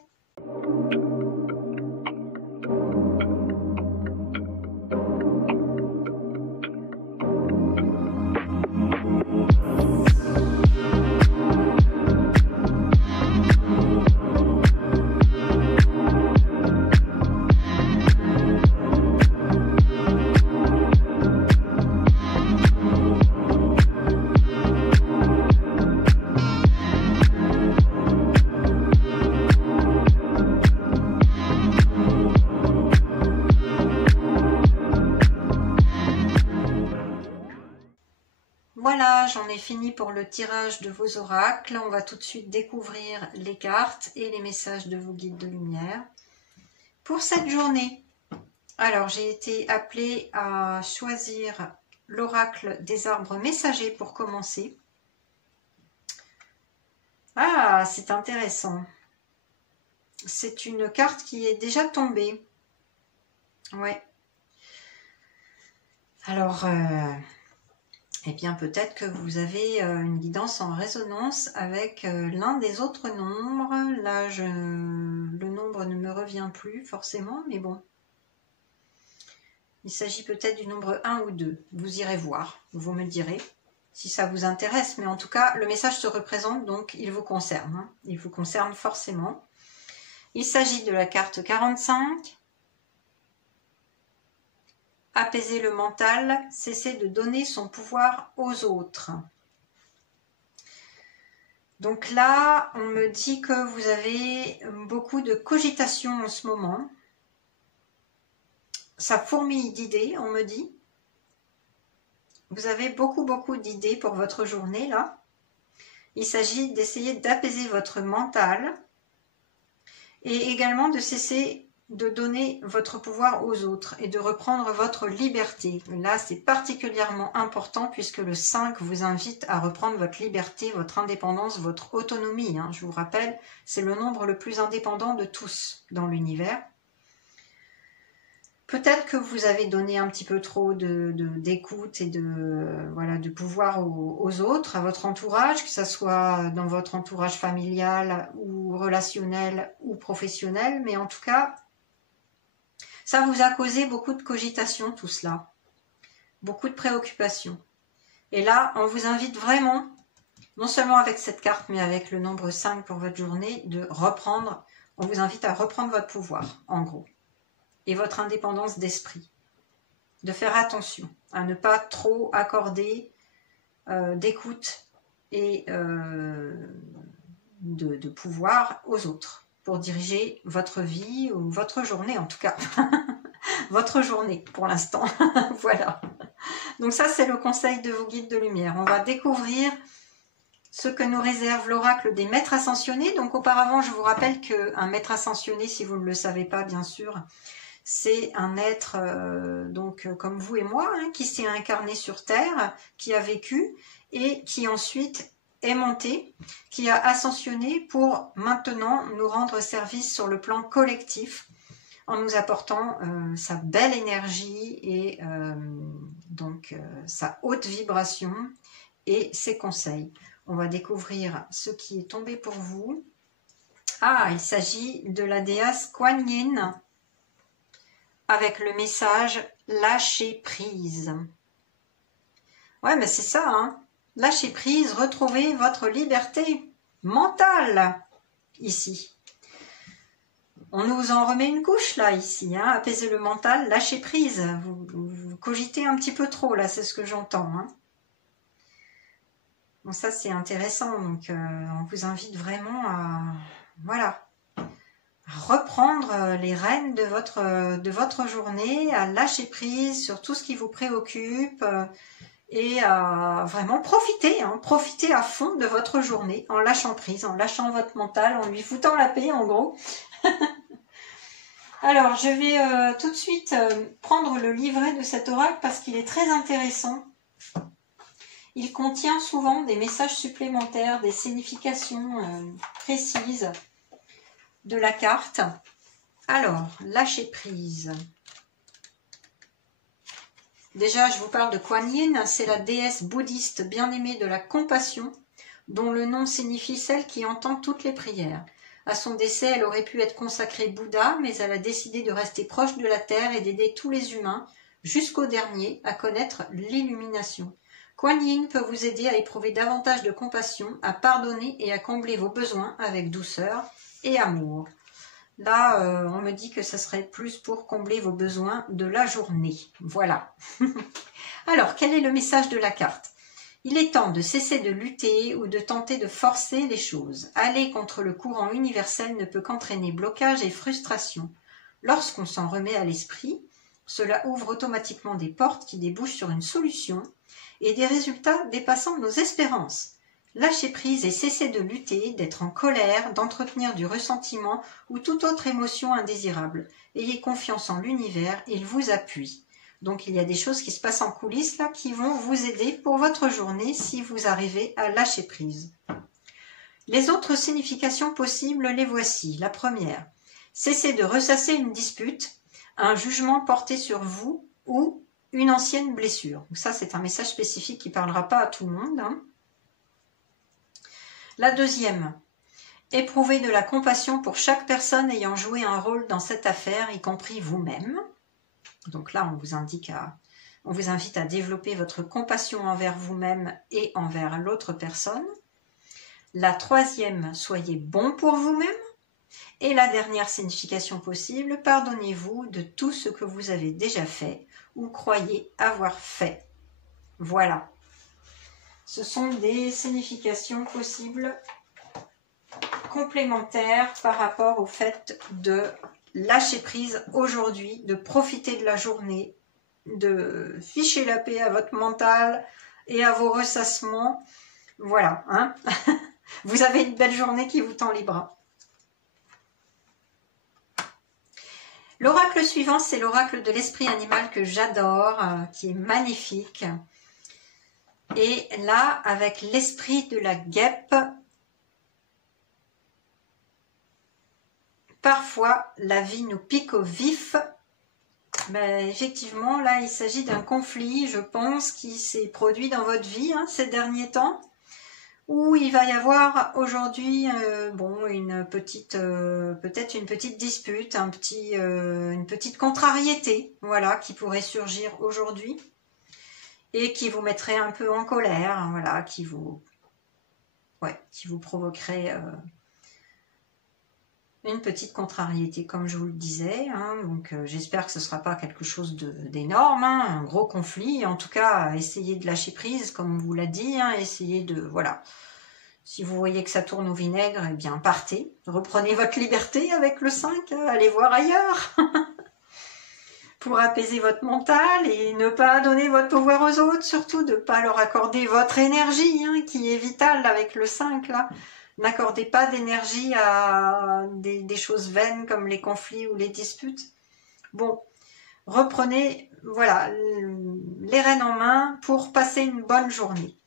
Voilà, j'en ai fini pour le tirage de vos oracles. On va tout de suite découvrir les cartes et les messages de vos guides de lumière pour cette journée. Alors, j'ai été appelée à choisir l'oracle des arbres messagers pour commencer. Ah, c'est intéressant. C'est une carte qui est déjà tombée. Ouais. Alors, eh bien, peut-être que vous avez une guidance en résonance avec l'un des autres nombres. Là, le nombre ne me revient plus forcément, mais bon. Il s'agit peut-être du nombre 1 ou 2. Vous irez voir, vous me direz si ça vous intéresse. Mais en tout cas, le message se représente, donc il vous concerne. Hein. Il vous concerne forcément. Il s'agit de la carte 45. Apaiser le mental, cesser de donner son pouvoir aux autres. Donc là, on me dit que vous avez beaucoup de cogitation en ce moment. Ça fourmille d'idées, on me dit. Vous avez beaucoup d'idées pour votre journée là. Il s'agit d'essayer d'apaiser votre mental et également de cesser de donner votre pouvoir aux autres et de reprendre votre liberté. Là, c'est particulièrement important puisque le 5 vous invite à reprendre votre liberté, votre indépendance, votre autonomie. Hein. Je vous rappelle, c'est le nombre le plus indépendant de tous dans l'univers. Peut-être que vous avez donné un petit peu trop d'écoute et voilà, de pouvoir aux autres, à votre entourage, que ce soit dans votre entourage familial ou relationnel ou professionnel, mais en tout cas, ça vous a causé beaucoup de cogitation, tout cela, beaucoup de préoccupations. Et là, on vous invite vraiment, non seulement avec cette carte, mais avec le nombre 5 pour votre journée, de reprendre, on vous invite à reprendre votre pouvoir, en gros, et votre indépendance d'esprit. De faire attention à ne pas trop accorder d'écoute et de pouvoir aux autres pour diriger votre vie ou votre journée en tout cas. Votre journée pour l'instant. Voilà. Donc ça, c'est le conseil de vos guides de lumière. On va découvrir ce que nous réserve l'oracle des maîtres ascensionnés. Donc auparavant, je vous rappelle qu'un maître ascensionné, si vous ne le savez pas bien sûr, c'est un être comme vous et moi, hein, qui s'est incarné sur Terre, qui a vécu et qui ensuite est monté, qui a ascensionné pour maintenant nous rendre service sur le plan collectif en nous apportant sa belle énergie et sa haute vibration et ses conseils. On va découvrir ce qui est tombé pour vous. Ah, il s'agit de la déesse Kuan Yin, avec le message « Lâcher prise ». Ouais, mais c'est ça, hein. Lâcher prise, retrouvez votre liberté mentale, ici. On nous en remet une couche, là, ici, hein. Apaiser le mental, lâcher prise. Vous cogitez un petit peu trop, là, c'est ce que j'entends, hein. Bon, ça, c'est intéressant, donc on vous invite vraiment à... Voilà. Reprendre les rênes de votre journée, à lâcher prise sur tout ce qui vous préoccupe et à vraiment profiter, hein, profiter à fond de votre journée en lâchant prise, en lâchant votre mental, en lui foutant la paix en gros. Alors je vais tout de suite prendre le livret de cet oracle parce qu'il est très intéressant. Il contient souvent des messages supplémentaires, des significations précises de la carte. Alors, lâcher prise. Déjà, je vous parle de Kuan Yin, c'est la déesse bouddhiste bien-aimée de la compassion, dont le nom signifie celle qui entend toutes les prières. À son décès, elle aurait pu être consacrée Bouddha, mais elle a décidé de rester proche de la terre et d'aider tous les humains, jusqu'au dernier, à connaître l'illumination. Kuan Yin peut vous aider à éprouver davantage de compassion, à pardonner et à combler vos besoins avec douceur et amour. Là, on me dit que ça serait plus pour combler vos besoins de la journée. Voilà. Alors, quel est le message de la carte? Il est temps de cesser de lutter ou de tenter de forcer les choses. Aller contre le courant universel ne peut qu'entraîner blocage et frustration. Lorsqu'on s'en remet à l'esprit, cela ouvre automatiquement des portes qui débouchent sur une solution et des résultats dépassant nos espérances. Lâchez prise et cessez de lutter, d'être en colère, d'entretenir du ressentiment ou toute autre émotion indésirable. Ayez confiance en l'univers, il vous appuie. Donc il y a des choses qui se passent en coulisses là qui vont vous aider pour votre journée si vous arrivez à lâcher prise. Les autres significations possibles, les voici. La première, cessez de ressasser une dispute, un jugement porté sur vous ou une ancienne blessure. Ça c'est un message spécifique qui ne parlera pas à tout le monde, hein. La deuxième, éprouvez de la compassion pour chaque personne ayant joué un rôle dans cette affaire, y compris vous-même. Donc là, on vous invite à développer votre compassion envers vous-même et envers l'autre personne. La troisième, soyez bon pour vous-même. Et la dernière signification possible, pardonnez-vous de tout ce que vous avez déjà fait ou croyez avoir fait. Voilà. Ce sont des significations possibles complémentaires par rapport au fait de lâcher prise aujourd'hui, de profiter de la journée, de ficher la paix à votre mental et à vos ressassements. Voilà, hein. Vous avez une belle journée qui vous tend les bras. L'oracle suivant, c'est l'oracle de l'esprit animal que j'adore, qui est magnifique. Et là, avec l'esprit de la guêpe, parfois la vie nous pique au vif Ben, effectivement, là, il s'agit d'un conflit, je pense, qui s'est produit dans votre vie ces derniers temps, où il va y avoir aujourd'hui, bon, une petite, peut-être une petite dispute, une petite contrariété, voilà, qui pourrait surgir aujourd'hui et qui vous mettrait un peu en colère, voilà, qui vous provoquerait une petite contrariété, comme je vous le disais. Donc j'espère que ce ne sera pas quelque chose d'énorme, un gros conflit. En tout cas, essayez de lâcher prise, comme on vous l'a dit. Essayez de, voilà. Si vous voyez que ça tourne au vinaigre, eh bien partez. Reprenez votre liberté avec le 5. Allez voir ailleurs. Pour apaiser votre mental et ne pas donner votre pouvoir aux autres. Surtout de ne pas leur accorder votre énergie, qui est vitale avec le 5, là. N'accordez pas d'énergie à des choses vaines comme les conflits ou les disputes. Bon, reprenez, voilà, les rênes en main pour passer une bonne journée.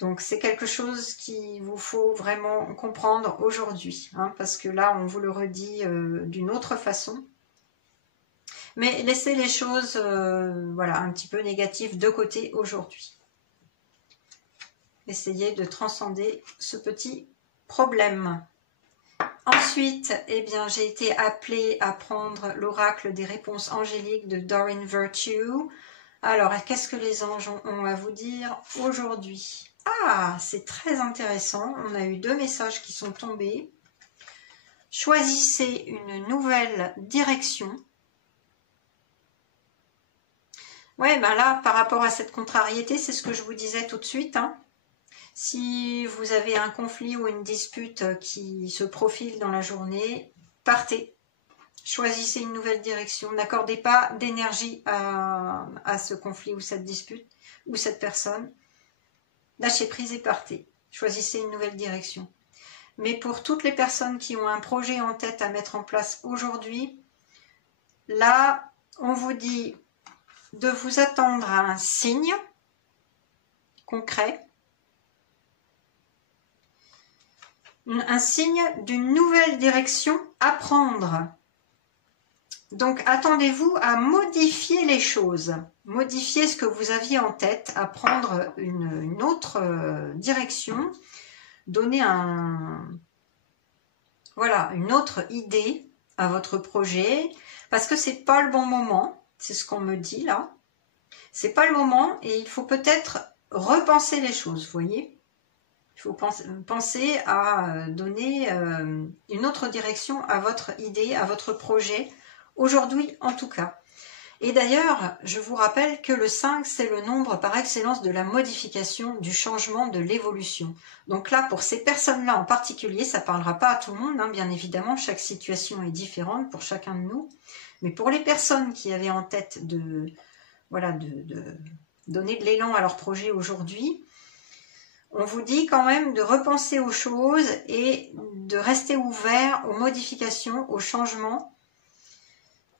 Donc c'est quelque chose qu'il vous faut vraiment comprendre aujourd'hui, parce que là on vous le redit d'une autre façon. Mais laissez les choses, voilà, un petit peu négatives de côté aujourd'hui. Essayez de transcender ce petit problème. Ensuite, eh bien, j'ai été appelée à prendre l'oracle des réponses angéliques de Doreen Virtue. Alors, qu'est-ce que les anges ont à vous dire aujourd'hui? Ah, c'est très intéressant. On a eu 2 messages qui sont tombés. Choisissez une nouvelle direction. Ouais, ben là, par rapport à cette contrariété, c'est ce que je vous disais tout de suite, Si vous avez un conflit ou une dispute qui se profile dans la journée, partez. Choisissez une nouvelle direction. N'accordez pas d'énergie à ce conflit ou cette dispute ou cette personne. Lâchez prise et partez. Choisissez une nouvelle direction. Mais pour toutes les personnes qui ont un projet en tête à mettre en place aujourd'hui, là, on vous dit de vous attendre à un signe concret, un signe d'une nouvelle direction à prendre. Donc, attendez-vous à modifier les choses, modifier ce que vous aviez en tête, à prendre une autre direction, donner voilà, une autre idée à votre projet, parce que c'est pas le bon moment, c'est ce qu'on me dit là. C'est pas le moment et il faut peut-être repenser les choses, vous voyez. Il faut penser à donner une autre direction à votre idée, à votre projet, aujourd'hui en tout cas. Et d'ailleurs, je vous rappelle que le 5, c'est le nombre par excellence de la modification, du changement, de l'évolution. Donc là, pour ces personnes-là en particulier, ça ne parlera pas à tout le monde, bien évidemment, chaque situation est différente pour chacun de nous. Mais pour les personnes qui avaient en tête de donner de l'élan à leur projet aujourd'hui, on vous dit quand même de repenser aux choses et de rester ouvert aux modifications, aux changements,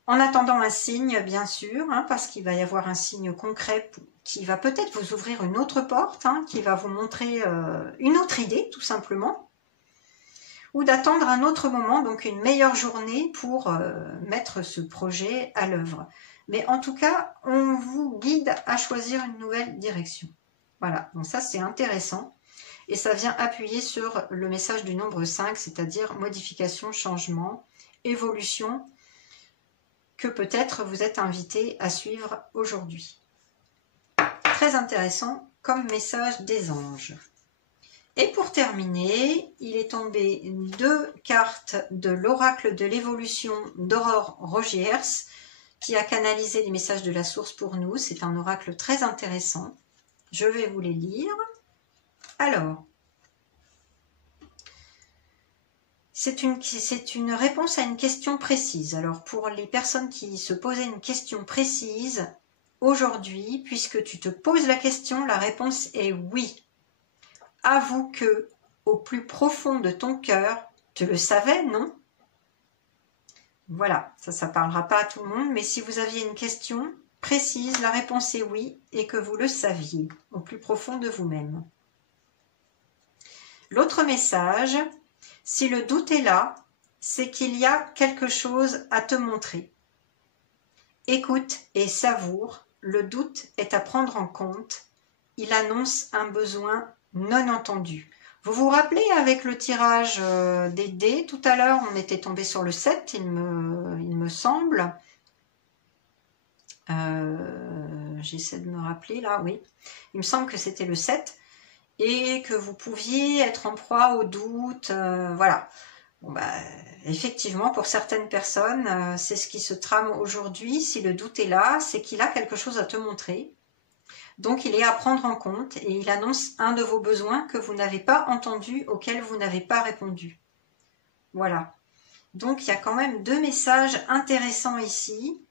en attendant un signe, bien sûr, parce qu'il va y avoir un signe concret qui va peut-être vous ouvrir une autre porte, qui va vous montrer une autre idée, tout simplement, ou d'attendre un autre moment, donc une meilleure journée pour mettre ce projet à l'œuvre. Mais en tout cas, on vous guide à choisir une nouvelle direction. Voilà, donc ça c'est intéressant. Et ça vient appuyer sur le message du nombre 5, c'est-à-dire modification, changement, évolution, que peut-être vous êtes invité à suivre aujourd'hui. Très intéressant comme message des anges. Et pour terminer, il est tombé 2 cartes de l'oracle de l'évolution d'Aurore Rogiers, qui a canalisé les messages de la source pour nous. C'est un oracle très intéressant. Je vais vous les lire. Alors, c'est une réponse à une question précise. Alors, pour les personnes qui se posaient une question précise, aujourd'hui, puisque tu te poses la question, la réponse est oui. Avoue que, au plus profond de ton cœur, tu le savais, non? Voilà, ça ne parlera pas à tout le monde, mais si vous aviez une question précise, la réponse est oui, et que vous le saviez, au plus profond de vous-même. L'autre message, si le doute est là, c'est qu'il y a quelque chose à te montrer. Écoute et savoure, le doute est à prendre en compte. Il annonce un besoin non entendu. Vous vous rappelez avec le tirage des dés, tout à l'heure, on était tombé sur le 7, il me semble. J'essaie de me rappeler là, oui. Il me semble que c'était le 7 et que vous pouviez être en proie au doute, voilà. Bon, bah, effectivement, pour certaines personnes, c'est ce qui se trame aujourd'hui. Si le doute est là, c'est qu'il a quelque chose à te montrer. Donc, il est à prendre en compte et il annonce un de vos besoins que vous n'avez pas entendu, auquel vous n'avez pas répondu. Voilà. Donc, il y a quand même deux messages intéressants ici.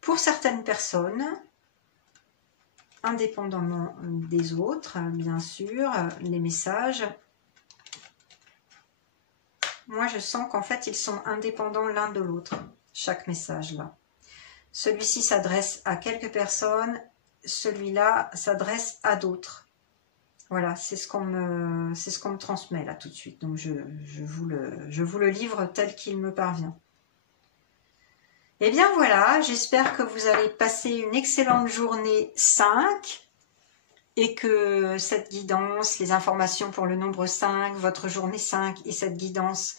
Pour certaines personnes, indépendamment des autres, bien sûr, les messages... Moi, je sens qu'en fait, ils sont indépendants l'un de l'autre, chaque message là. Celui-ci s'adresse à quelques personnes, celui-là s'adresse à d'autres. Voilà, c'est ce qu'on me transmet là tout de suite. Donc, je vous le livre tel qu'il me parvient. Et bien voilà, j'espère que vous allez passer une excellente journée 5 et que cette guidance, les informations pour le nombre 5, votre journée 5 et cette guidance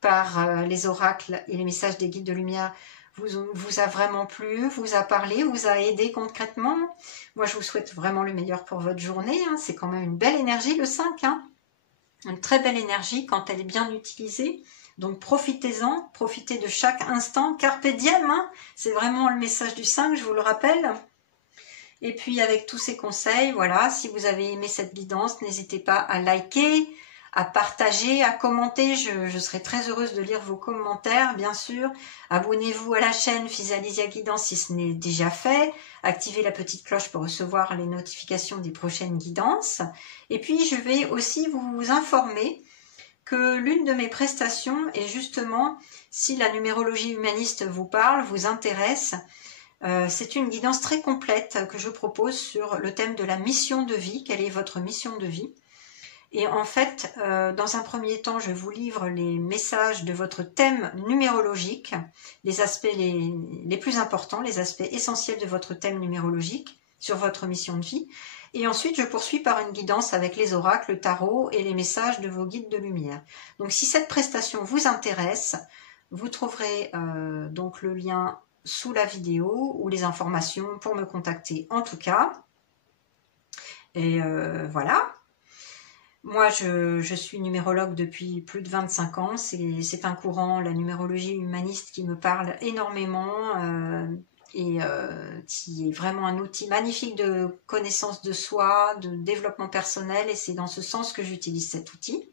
par les oracles et les messages des guides de lumière vous a vraiment plu, vous a parlé, vous a aidé concrètement. Moi, je vous souhaite vraiment le meilleur pour votre journée. Hein. C'est quand même une belle énergie, le 5. Hein. Une très belle énergie quand elle est bien utilisée. Donc, profitez-en, profitez de chaque instant. Carpe diem, hein. C'est vraiment le message du 5, je vous le rappelle. Et puis avec tous ces conseils, voilà, si vous avez aimé cette guidance, n'hésitez pas à liker, à partager, à commenter. Je serai très heureuse de lire vos commentaires, bien sûr. Abonnez-vous à la chaîne Physialysia Guidance si ce n'est déjà fait. Activez la petite cloche pour recevoir les notifications des prochaines guidances. Et puis, je vais aussi vous informer que l'une de mes prestations est justement, si la numérologie humaniste vous parle, vous intéresse, c'est une guidance très complète que je propose sur le thème de la mission de vie. Quelle est votre mission de vie? Et en fait, dans un premier temps, je vous livre les messages de votre thème numérologique, les aspects les plus importants, les aspects essentiels de votre thème numérologique sur votre mission de vie. Et ensuite, je poursuis par une guidance avec les oracles, le tarot et les messages de vos guides de lumière. Donc, si cette prestation vous intéresse, vous trouverez donc le lien sous la vidéo ou les informations pour me contacter en tout cas. Et voilà. Moi, je suis numérologue depuis plus de 25 ans. C'est un courant, la numérologie humaniste, qui me parle énormément et qui est vraiment un outil magnifique de connaissance de soi, de développement personnel. Et c'est dans ce sens que j'utilise cet outil.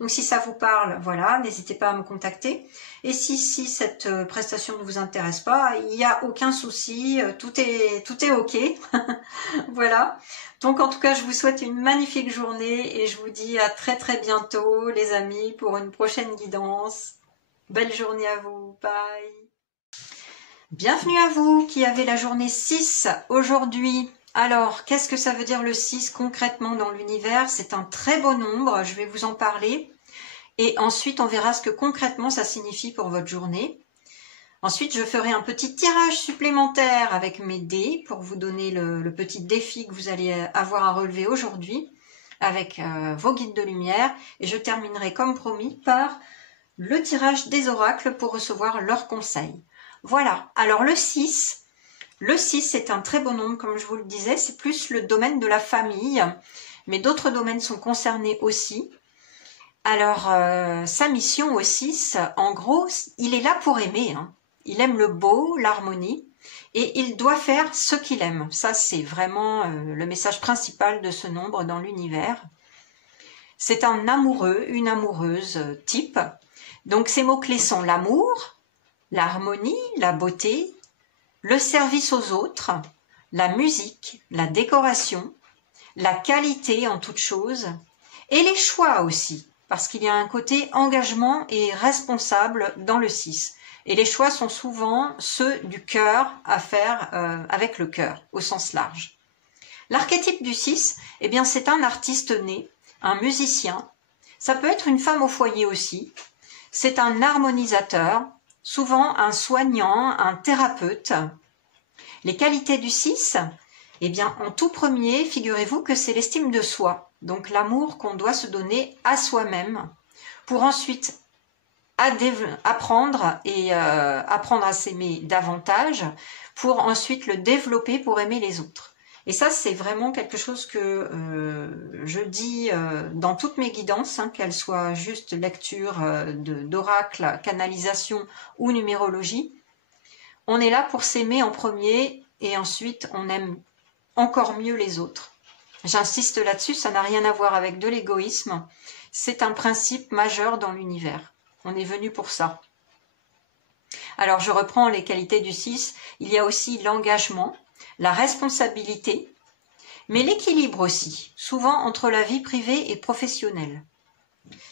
Donc, si ça vous parle, voilà, n'hésitez pas à me contacter. Et si cette prestation ne vous intéresse pas, il n'y a aucun souci, tout est OK. Voilà. Donc, en tout cas, je vous souhaite une magnifique journée et je vous dis à très très bientôt, les amis, pour une prochaine guidance. Belle journée à vous. Bye. Bienvenue à vous qui avez la journée 6 aujourd'hui. Alors, qu'est-ce que ça veut dire le 6 concrètement dans l'univers? C'est un très beau nombre, je vais vous en parler. Et ensuite, on verra ce que concrètement ça signifie pour votre journée. Ensuite, je ferai un petit tirage supplémentaire avec mes dés pour vous donner le petit défi que vous allez avoir à relever aujourd'hui avec vos guides de lumière. Et je terminerai comme promis par le tirage des oracles pour recevoir leurs conseils. Voilà, alors le 6... Le 6, c'est un très bon nombre, comme je vous le disais, c'est plus le domaine de la famille, mais d'autres domaines sont concernés aussi. Alors, sa mission au 6, en gros, il est là pour aimer. Hein. Il aime le beau, l'harmonie, et il doit faire ce qu'il aime. Ça, c'est vraiment le message principal de ce nombre dans l'univers. C'est un amoureux, une amoureuse type. Donc, ces mots-clés sont l'amour, l'harmonie, la beauté, le service aux autres, la musique, la décoration, la qualité en toute chose, et les choix aussi, parce qu'il y a un côté engagement et responsable dans le 6. Et les choix sont souvent ceux du cœur à faire avec le cœur, au sens large. L'archétype du 6, eh bien, c'est un artiste né, un musicien, ça peut être une femme au foyer aussi, c'est un harmonisateur, souvent un soignant, un thérapeute. Les qualités du 6, eh bien, en tout premier, figurez-vous que c'est l'estime de soi, donc l'amour qu'on doit se donner à soi-même, pour ensuite apprendre à s'aimer davantage, pour ensuite le développer pour aimer les autres. Et ça, c'est vraiment quelque chose que je dis dans toutes mes guidances, hein, qu'elles soient juste lecture d'oracle, canalisation ou numérologie. On est là pour s'aimer en premier et ensuite on aime encore mieux les autres. J'insiste là-dessus, ça n'a rien à voir avec de l'égoïsme. C'est un principe majeur dans l'univers. On est venu pour ça. Alors je reprends les qualités du 6. Il y a aussi l'engagement, la responsabilité, mais l'équilibre aussi, souvent entre la vie privée et professionnelle.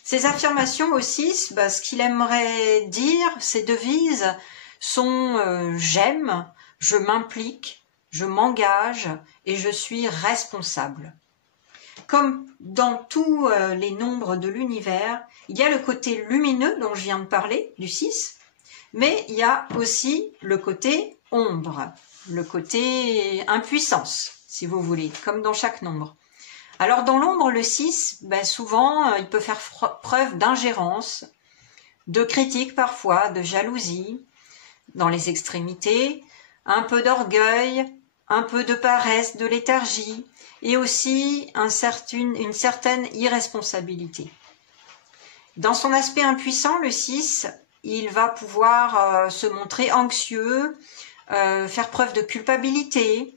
Ces affirmations au 6, ce qu'il aimerait dire, ces devises sont j'aime, je m'implique, je m'engage et je suis responsable. Comme dans tous les nombres de l'univers, il y a le côté lumineux dont je viens de parler, du 6, mais il y a aussi le côté ombre, le côté impuissance, si vous voulez, comme dans chaque nombre. Alors dans l'ombre, le 6, souvent, il peut faire preuve d'ingérence, de critique parfois, de jalousie, dans les extrémités, un peu d'orgueil, un peu de paresse, de léthargie, et aussi une certaine irresponsabilité. Dans son aspect impuissant, le 6, il va pouvoir se montrer anxieux, faire preuve de culpabilité,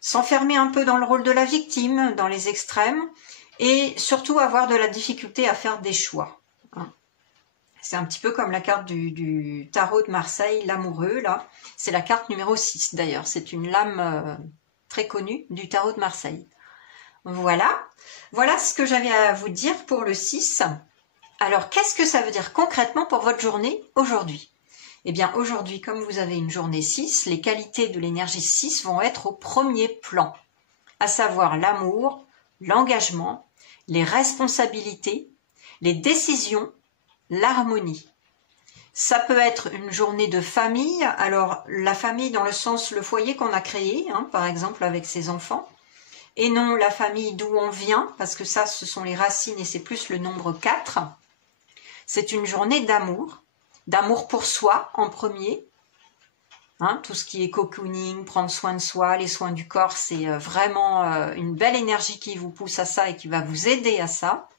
s'enfermer un peu dans le rôle de la victime, dans les extrêmes, et surtout avoir de la difficulté à faire des choix. C'est un petit peu comme la carte du tarot de Marseille, l'amoureux, là. C'est la carte numéro 6, d'ailleurs. C'est une lame très connue du tarot de Marseille. Voilà. Voilà ce que j'avais à vous dire pour le 6. Alors, qu'est-ce que ça veut dire concrètement pour votre journée aujourd'hui? Eh bien, aujourd'hui, comme vous avez une journée 6, les qualités de l'énergie 6 vont être au premier plan, à savoir l'amour, l'engagement, les responsabilités, les décisions, l'harmonie. Ça peut être une journée de famille, alors la famille dans le sens le foyer qu'on a créé, par exemple avec ses enfants, et non la famille d'où on vient, parce que ça ce sont les racines et c'est plus le nombre 4. C'est une journée d'amour pour soi en premier, tout ce qui est cocooning, prendre soin de soi, les soins du corps, c'est vraiment une belle énergie qui vous pousse à ça et qui va vous aider à ça.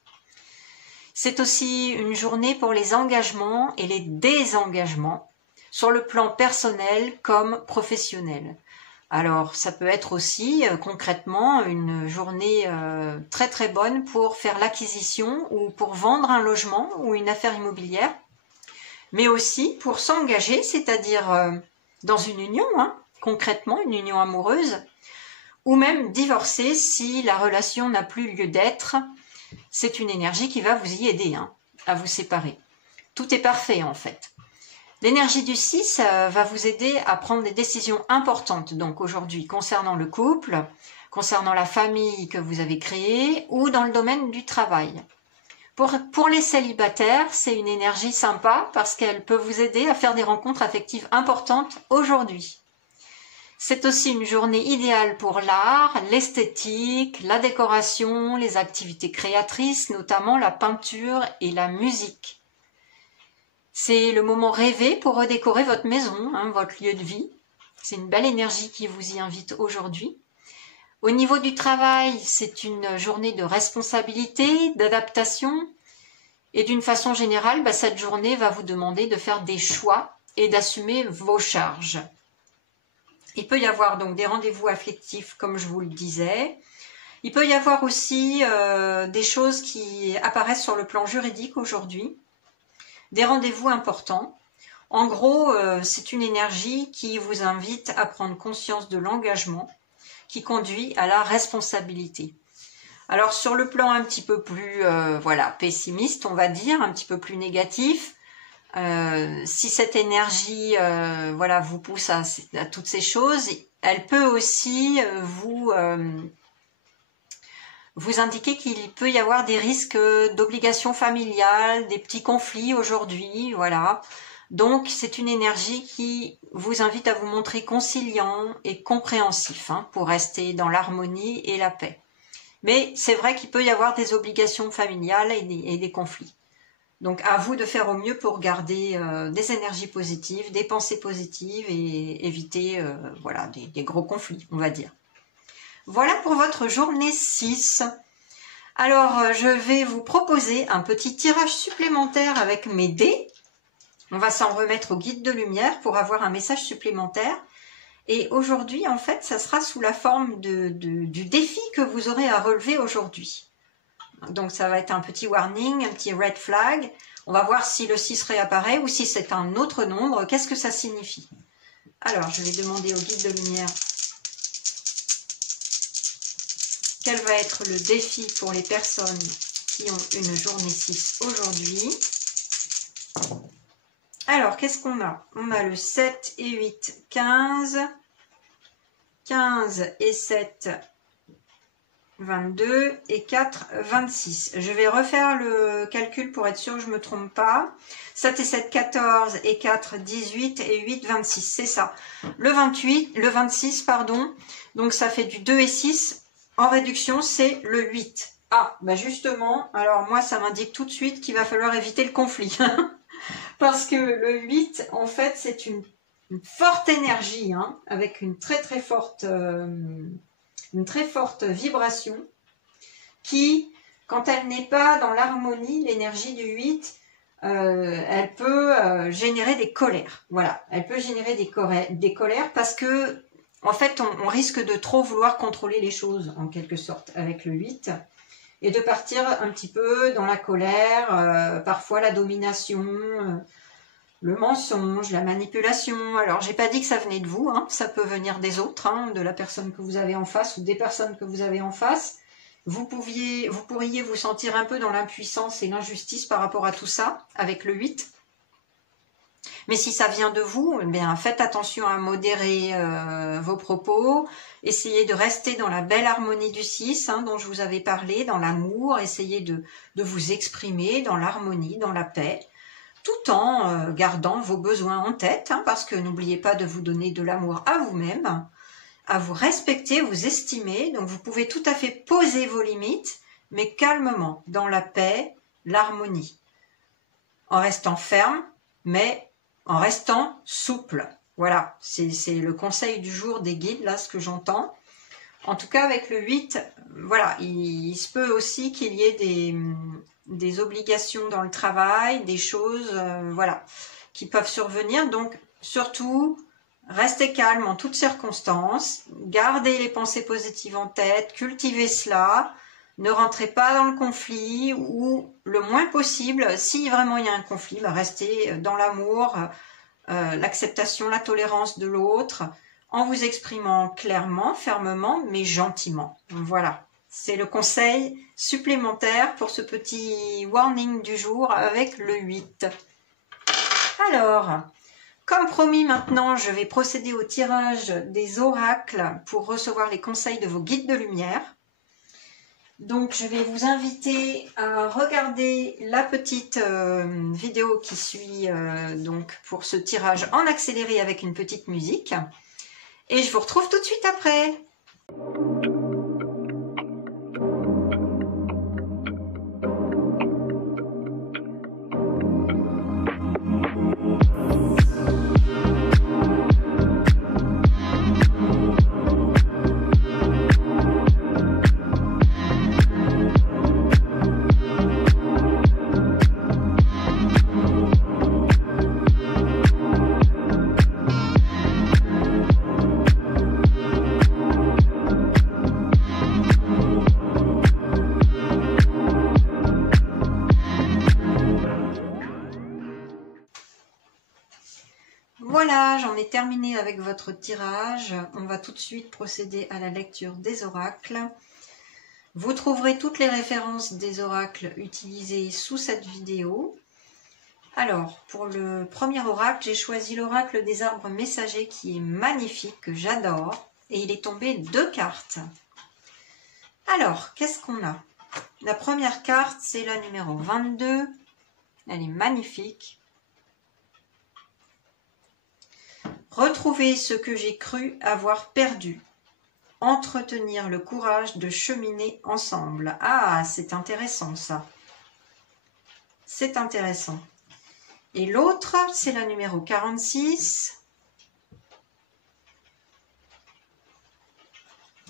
C'est aussi une journée pour les engagements et les désengagements, sur le plan personnel comme professionnel. Alors, ça peut être aussi concrètement une journée très très bonne pour faire l'acquisition ou pour vendre un logement ou une affaire immobilière, mais aussi pour s'engager, c'est-à-dire dans une union, concrètement une union amoureuse, ou même divorcer si la relation n'a plus lieu d'être. C'est une énergie qui va vous y aider à vous séparer. Tout est parfait en fait. L'énergie du 6 va vous aider à prendre des décisions importantes, donc aujourd'hui concernant le couple, concernant la famille que vous avez créée ou dans le domaine du travail. Pour les célibataires, c'est une énergie sympa parce qu'elle peut vous aider à faire des rencontres affectives importantes aujourd'hui. C'est aussi une journée idéale pour l'art, l'esthétique, la décoration, les activités créatrices, notamment la peinture et la musique. C'est le moment rêvé pour redécorer votre maison, votre lieu de vie. C'est une belle énergie qui vous y invite aujourd'hui. Au niveau du travail, c'est une journée de responsabilité, d'adaptation. Et d'une façon générale, cette journée va vous demander de faire des choix et d'assumer vos charges. Il peut y avoir donc des rendez-vous affectifs, comme je vous le disais. Il peut y avoir aussi des choses qui apparaissent sur le plan juridique aujourd'hui. Des rendez-vous importants. En gros, c'est une énergie qui vous invite à prendre conscience de l'engagement qui conduit à la responsabilité. Alors sur le plan un petit peu plus pessimiste, on va dire, un petit peu plus négatif, si cette énergie vous pousse à toutes ces choses, elle peut aussi vous indiquer qu'il peut y avoir des risques d'obligations familiales, des petits conflits aujourd'hui, voilà. Donc, c'est une énergie qui vous invite à vous montrer conciliant et compréhensif pour rester dans l'harmonie et la paix. Mais c'est vrai qu'il peut y avoir des obligations familiales et des conflits. Donc, à vous de faire au mieux pour garder des énergies positives, des pensées positives et éviter voilà, des gros conflits, on va dire. Voilà pour votre journée 6. Alors, je vais vous proposer un petit tirage supplémentaire avec mes dés. On va s'en remettre au guide de lumière pour avoir un message supplémentaire. Et aujourd'hui, en fait, ça sera sous la forme du défi que vous aurez à relever aujourd'hui. Donc, ça va être un petit warning, un petit red flag. On va voir si le 6 réapparaît ou si c'est un autre nombre. Qu'est-ce que ça signifie? Alors, je vais demander au guide de lumière quel va être le défi pour les personnes qui ont une journée 6 aujourd'hui. Alors, qu'est-ce qu'on a? On a le 7 et 8, 15. 15 et 7, 22 et 4, 26. Je vais refaire le calcul pour être sûr que je ne me trompe pas. 7 et 7, 14 et 4, 18 et 8, 26. C'est ça. Le 26, pardon. Donc, ça fait du 2 et 6. En réduction, c'est le 8. Ah, bah justement, alors moi, ça m'indique tout de suite qu'il va falloir éviter le conflit. Parce que le 8, en fait, c'est une forte énergie, avec une très forte vibration qui, quand elle n'est pas dans l'harmonie, l'énergie du 8, elle peut générer des colères. Voilà, elle peut générer des colères parce que, en fait, on risque de trop vouloir contrôler les choses, en quelque sorte, avec le 8. Et de partir un petit peu dans la colère, parfois la domination, le mensonge, la manipulation. Alors, j'ai pas dit que ça venait de vous, ça peut venir des autres, de la personne que vous avez en face ou des personnes que vous avez en face. Vous pourriez vous sentir un peu dans l'impuissance et l'injustice par rapport à tout ça, avec le 8. Mais si ça vient de vous, eh bien, faites attention à modérer vos propos. Essayez de rester dans la belle harmonie du 6, dont je vous avais parlé, dans l'amour. Essayez de vous exprimer dans l'harmonie, dans la paix, tout en gardant vos besoins en tête, parce que n'oubliez pas de vous donner de l'amour à vous-même, à vous respecter, vous estimer. Donc vous pouvez tout à fait poser vos limites, mais calmement, dans la paix, l'harmonie, en restant ferme, mais en restant souple. Voilà, c'est le conseil du jour des guides, là, ce que j'entends. En tout cas, avec le 8, voilà, il se peut aussi qu'il y ait des obligations dans le travail, des choses, voilà, qui peuvent survenir. Donc, surtout, restez calme en toutes circonstances, gardez les pensées positives en tête, cultivez cela, ne rentrez pas dans le conflit ou le moins possible, si vraiment il y a un conflit, restez dans l'amour, l'acceptation, la tolérance de l'autre, en vous exprimant clairement, fermement, mais gentiment. Voilà, c'est le conseil supplémentaire pour ce petit warning du jour avec le 8. Alors, comme promis maintenant, je vais procéder au tirage des oracles pour recevoir les conseils de vos guides de lumière. Donc, je vais vous inviter à regarder la petite vidéo qui suit donc pour ce tirage en accéléré avec une petite musique. Et je vous retrouve tout de suite après. Voilà, j'en ai terminé avec votre tirage. On va tout de suite procéder à la lecture des oracles. Vous trouverez toutes les références des oracles utilisés sous cette vidéo. Alors, pour le premier oracle, j'ai choisi l'oracle des arbres messagers qui est magnifique, que j'adore. Et il est tombé 2 cartes. Alors, qu'est-ce qu'on a? La première carte, c'est la numéro 22. Elle est magnifique. Retrouver ce que j'ai cru avoir perdu. Entretenir le courage de cheminer ensemble. Ah, c'est intéressant ça. C'est intéressant. Et l'autre, c'est la numéro 46.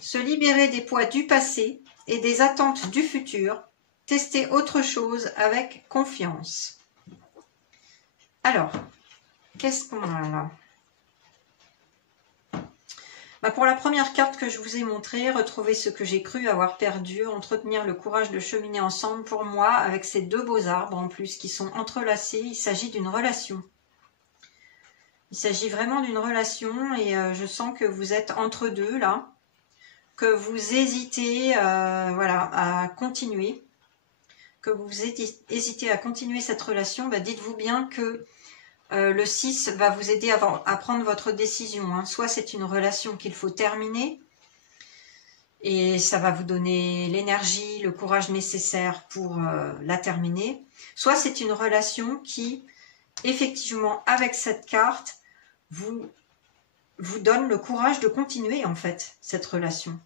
Se libérer des poids du passé et des attentes du futur. Tester autre chose avec confiance. Alors, qu'est-ce qu'on a là? Pour la première carte que je vous ai montrée, retrouver ce que j'ai cru avoir perdu, entretenir le courage de cheminer ensemble, pour moi, avec ces deux beaux arbres en plus qui sont entrelacés, il s'agit d'une relation. Il s'agit vraiment d'une relation et je sens que vous êtes entre deux là, que vous hésitez voilà, à continuer, que vous hésitez à continuer cette relation. Dites-vous bien que le 6 va vous aider à prendre votre décision. Hein. Soit c'est une relation qu'il faut terminer et ça va vous donner l'énergie, le courage nécessaire pour la terminer. Soit c'est une relation qui, effectivement, avec cette carte, vous donne le courage de continuer en fait cette relation.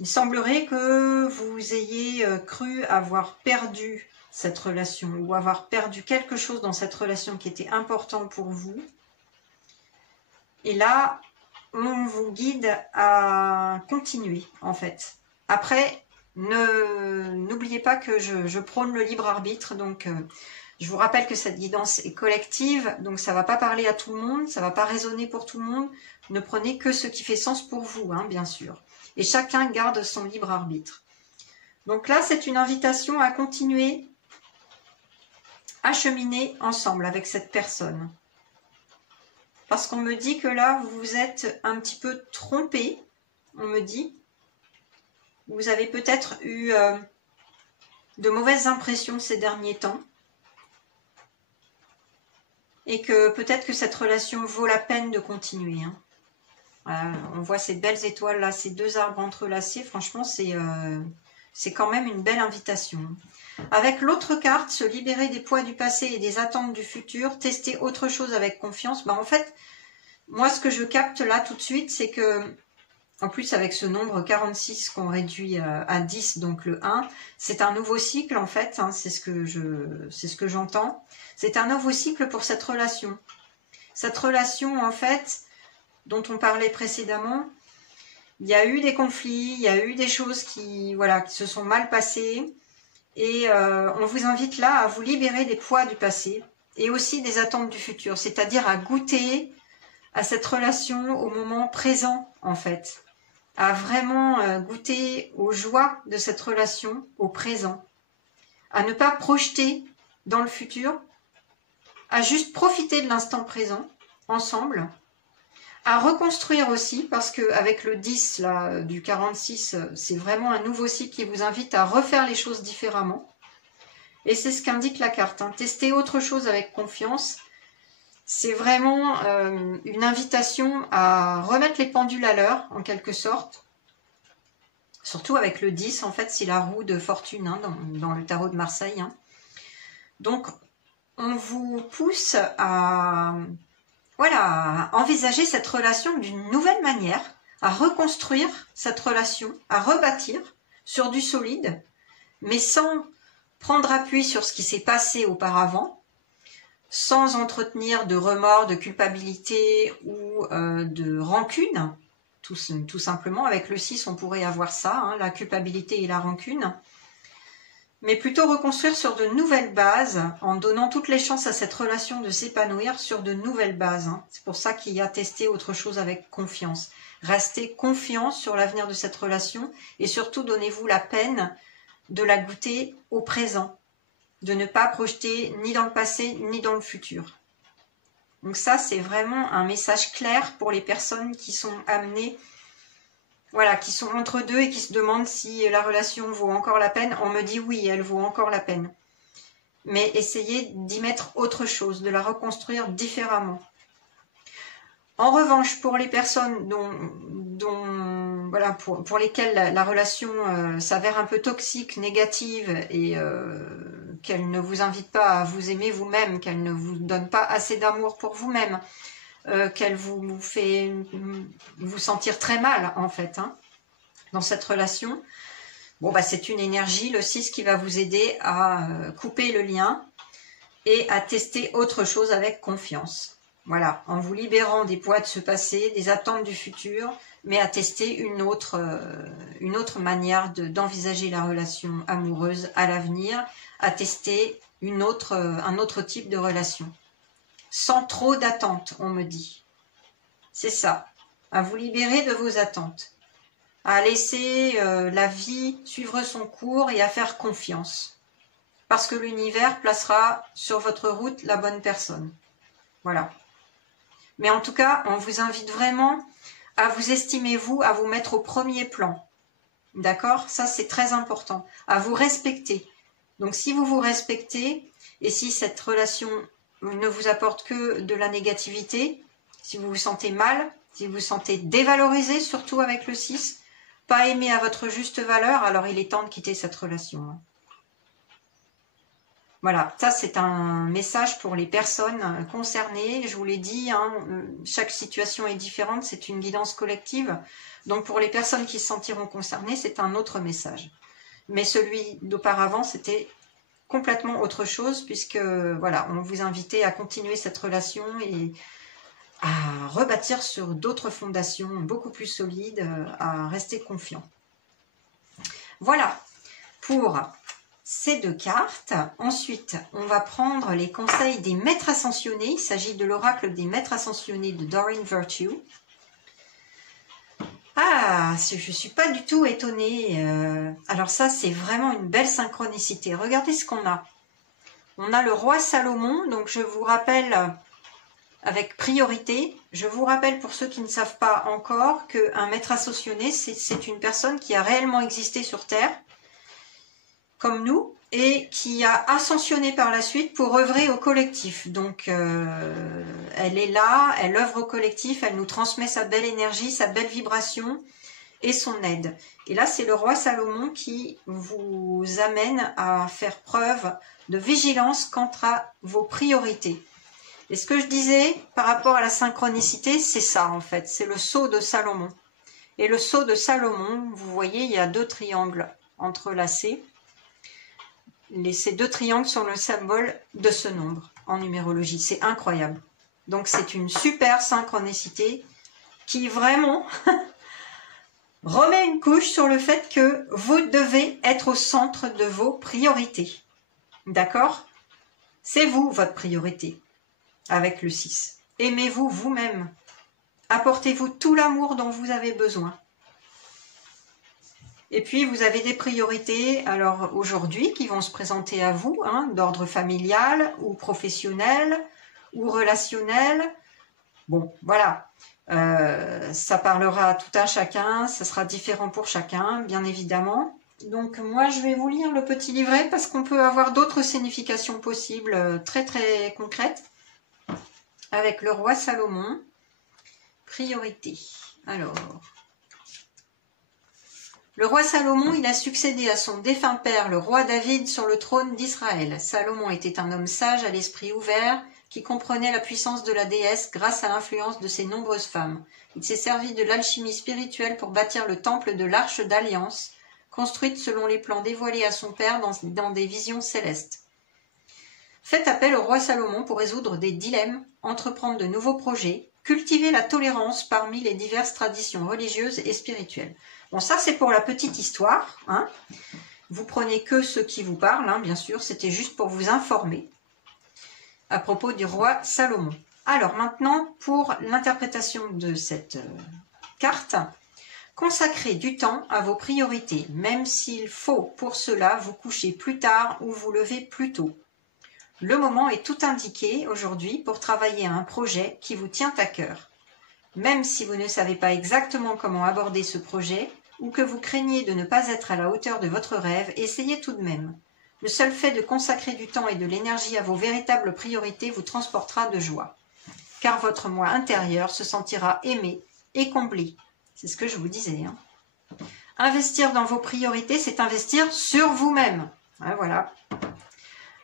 Il semblerait que vous ayez cru avoir perdu cette relation ou avoir perdu quelque chose dans cette relation qui était important pour vous. Et là, on vous guide à continuer en fait. Après, n'oubliez pas que je prône le libre arbitre, donc je vous rappelle que cette guidance est collective, donc ça ne va pas parler à tout le monde, ça ne va pas résonner pour tout le monde. Ne prenez que ce qui fait sens pour vous, hein, bien sûr. Et chacun garde son libre arbitre. Donc là, c'est une invitation à continuer à cheminer ensemble avec cette personne. Parce qu'on me dit que là, vous vous êtes un petit peu trompé, on me dit. Vous avez peut-être eu de mauvaises impressions ces derniers temps. Et que peut-être que cette relation vaut la peine de continuer. Hein. Voilà, on voit ces belles étoiles là, ces deux arbres entrelacés. Franchement, c'est quand même une belle invitation. Avec l'autre carte, se libérer des poids du passé et des attentes du futur, tester autre chose avec confiance. En fait, moi ce que je capte là tout de suite, c'est que, en plus avec ce nombre 46 qu'on réduit à 10, donc le 1, c'est un nouveau cycle en fait, hein, c'est ce que j'entends. C'est un nouveau cycle pour cette relation. Cette relation en fait, dont on parlait précédemment, il y a eu des conflits, il y a eu des choses qui se sont mal passées. Et on vous invite là à vous libérer des poids du passé et aussi des attentes du futur, c'est-à-dire à goûter à cette relation au moment présent en fait, à vraiment goûter aux joies de cette relation au présent, à ne pas projeter dans le futur, à juste profiter de l'instant présent ensemble, à reconstruire aussi, parce qu'avec le 10 là, du 46, c'est vraiment un nouveau cycle qui vous invite à refaire les choses différemment. Et c'est ce qu'indique la carte. Hein. Tester autre chose avec confiance, c'est vraiment une invitation à remettre les pendules à l'heure, en quelque sorte. Surtout avec le 10, en fait, c'est la roue de fortune hein, dans le tarot de Marseille. Hein. Donc, on vous pousse à... Voilà, à envisager cette relation d'une nouvelle manière, à reconstruire cette relation, à rebâtir sur du solide, mais sans prendre appui sur ce qui s'est passé auparavant, sans entretenir de remords, de culpabilité ou de rancune, tout simplement. Avec le 6, on pourrait avoir ça, hein, la culpabilité et la rancune. Mais plutôt reconstruire sur de nouvelles bases, en donnant toutes les chances à cette relation de s'épanouir sur de nouvelles bases. Hein. C'est pour ça qu'il y a testé autre chose avec confiance. Restez confiant sur l'avenir de cette relation et surtout donnez-vous la peine de la goûter au présent, de ne pas projeter ni dans le passé ni dans le futur. Donc ça, c'est vraiment un message clair pour les personnes qui sont amenées, voilà, qui sont entre deux et qui se demandent si la relation vaut encore la peine. On me dit oui, elle vaut encore la peine. Mais essayez d'y mettre autre chose, de la reconstruire différemment. En revanche, pour les personnes voilà, pour lesquelles la relation s'avère un peu toxique, négative et qu'elle ne vous invite pas à vous aimer vous-même, qu'elle ne vous donne pas assez d'amour pour vous-même, qu'elle vous fait vous sentir très mal en fait hein, dans cette relation. Bon bah c'est une énergie, le 6, qui va vous aider à couper le lien et à tester autre chose avec confiance. Voilà, en vous libérant des poids de ce passé, des attentes du futur, mais à tester une autre manière d'envisager la relation amoureuse à l'avenir, à tester un autre type de relation. Sans trop d'attentes, on me dit. C'est ça, à vous libérer de vos attentes, à laisser la vie suivre son cours et à faire confiance. Parce que l'univers placera sur votre route la bonne personne. Voilà. Mais en tout cas, on vous invite vraiment à vous estimer vous, à vous mettre au premier plan. D'accord? Ça, c'est très important. À vous respecter. Donc, si vous vous respectez, et si cette relation ne vous apporte que de la négativité, si vous vous sentez mal, si vous vous sentez dévalorisé, surtout avec le 6, pas aimé à votre juste valeur, alors il est temps de quitter cette relation. Voilà, ça c'est un message pour les personnes concernées. Je vous l'ai dit, hein, chaque situation est différente, c'est une guidance collective. Donc pour les personnes qui se sentiront concernées, c'est un autre message. Mais celui d'auparavant, c'était complètement autre chose, puisque voilà, on vous invitait à continuer cette relation et à rebâtir sur d'autres fondations beaucoup plus solides, à rester confiant. Voilà pour ces deux cartes. Ensuite, on va prendre les conseils des maîtres ascensionnés. Il s'agit de l'oracle des maîtres ascensionnés de Doreen Virtue. Ah, je ne suis pas du tout étonnée. Alors ça, c'est vraiment une belle synchronicité. Regardez ce qu'on a. On a le roi Salomon, donc je vous rappelle avec priorité. Je vous rappelle pour ceux qui ne savent pas encore qu'un maître ascensionné, c'est une personne qui a réellement existé sur Terre, comme nous, et qui a ascensionné par la suite pour œuvrer au collectif. Donc, elle est là, elle œuvre au collectif, elle nous transmet sa belle énergie, sa belle vibration et son aide. Et là, c'est le roi Salomon qui vous amène à faire preuve de vigilance quant à vos priorités. Et ce que je disais par rapport à la synchronicité, c'est ça en fait, c'est le sceau de Salomon. Et le sceau de Salomon, vous voyez, il y a deux triangles entrelacés. Ces deux triangles sont le symbole de ce nombre en numérologie. C'est incroyable. Donc c'est une super synchronicité qui vraiment remet une couche sur le fait que vous devez être au centre de vos priorités. D'accord? C'est vous, votre priorité, avec le 6. Aimez-vous vous-même. Apportez-vous tout l'amour dont vous avez besoin. Et puis, vous avez des priorités, alors aujourd'hui, qui vont se présenter à vous, hein, d'ordre familial ou professionnel ou relationnel. Bon, voilà. Ça parlera à tout un chacun, ça sera différent pour chacun, bien évidemment. Donc, moi, je vais vous lire le petit livret parce qu'on peut avoir d'autres significations possibles, très, très concrètes. Avec le roi Salomon. Priorité. Alors... Le roi Salomon, il a succédé à son défunt père, le roi David, sur le trône d'Israël. Salomon était un homme sage à l'esprit ouvert, qui comprenait la puissance de la déesse grâce à l'influence de ses nombreuses femmes. Il s'est servi de l'alchimie spirituelle pour bâtir le temple de l'Arche d'Alliance, construite selon les plans dévoilés à son père dans des visions célestes. Faites appel au roi Salomon pour résoudre des dilemmes, entreprendre de nouveaux projets, cultiver la tolérance parmi les diverses traditions religieuses et spirituelles. Bon, ça c'est pour la petite histoire, hein. Vous prenez que ce qui vous parle, hein, bien sûr, c'était juste pour vous informer à propos du roi Salomon. Alors maintenant, pour l'interprétation de cette carte, consacrez du temps à vos priorités, même s'il faut pour cela vous coucher plus tard ou vous lever plus tôt. Le moment est tout indiqué aujourd'hui pour travailler à un projet qui vous tient à cœur. Même si vous ne savez pas exactement comment aborder ce projet ou que vous craignez de ne pas être à la hauteur de votre rêve, essayez tout de même. Le seul fait de consacrer du temps et de l'énergie à vos véritables priorités vous transportera de joie. Car votre moi intérieur se sentira aimé et comblé. C'est ce que je vous disais. Hein. Investir dans vos priorités, c'est investir sur vous-même. Hein, voilà.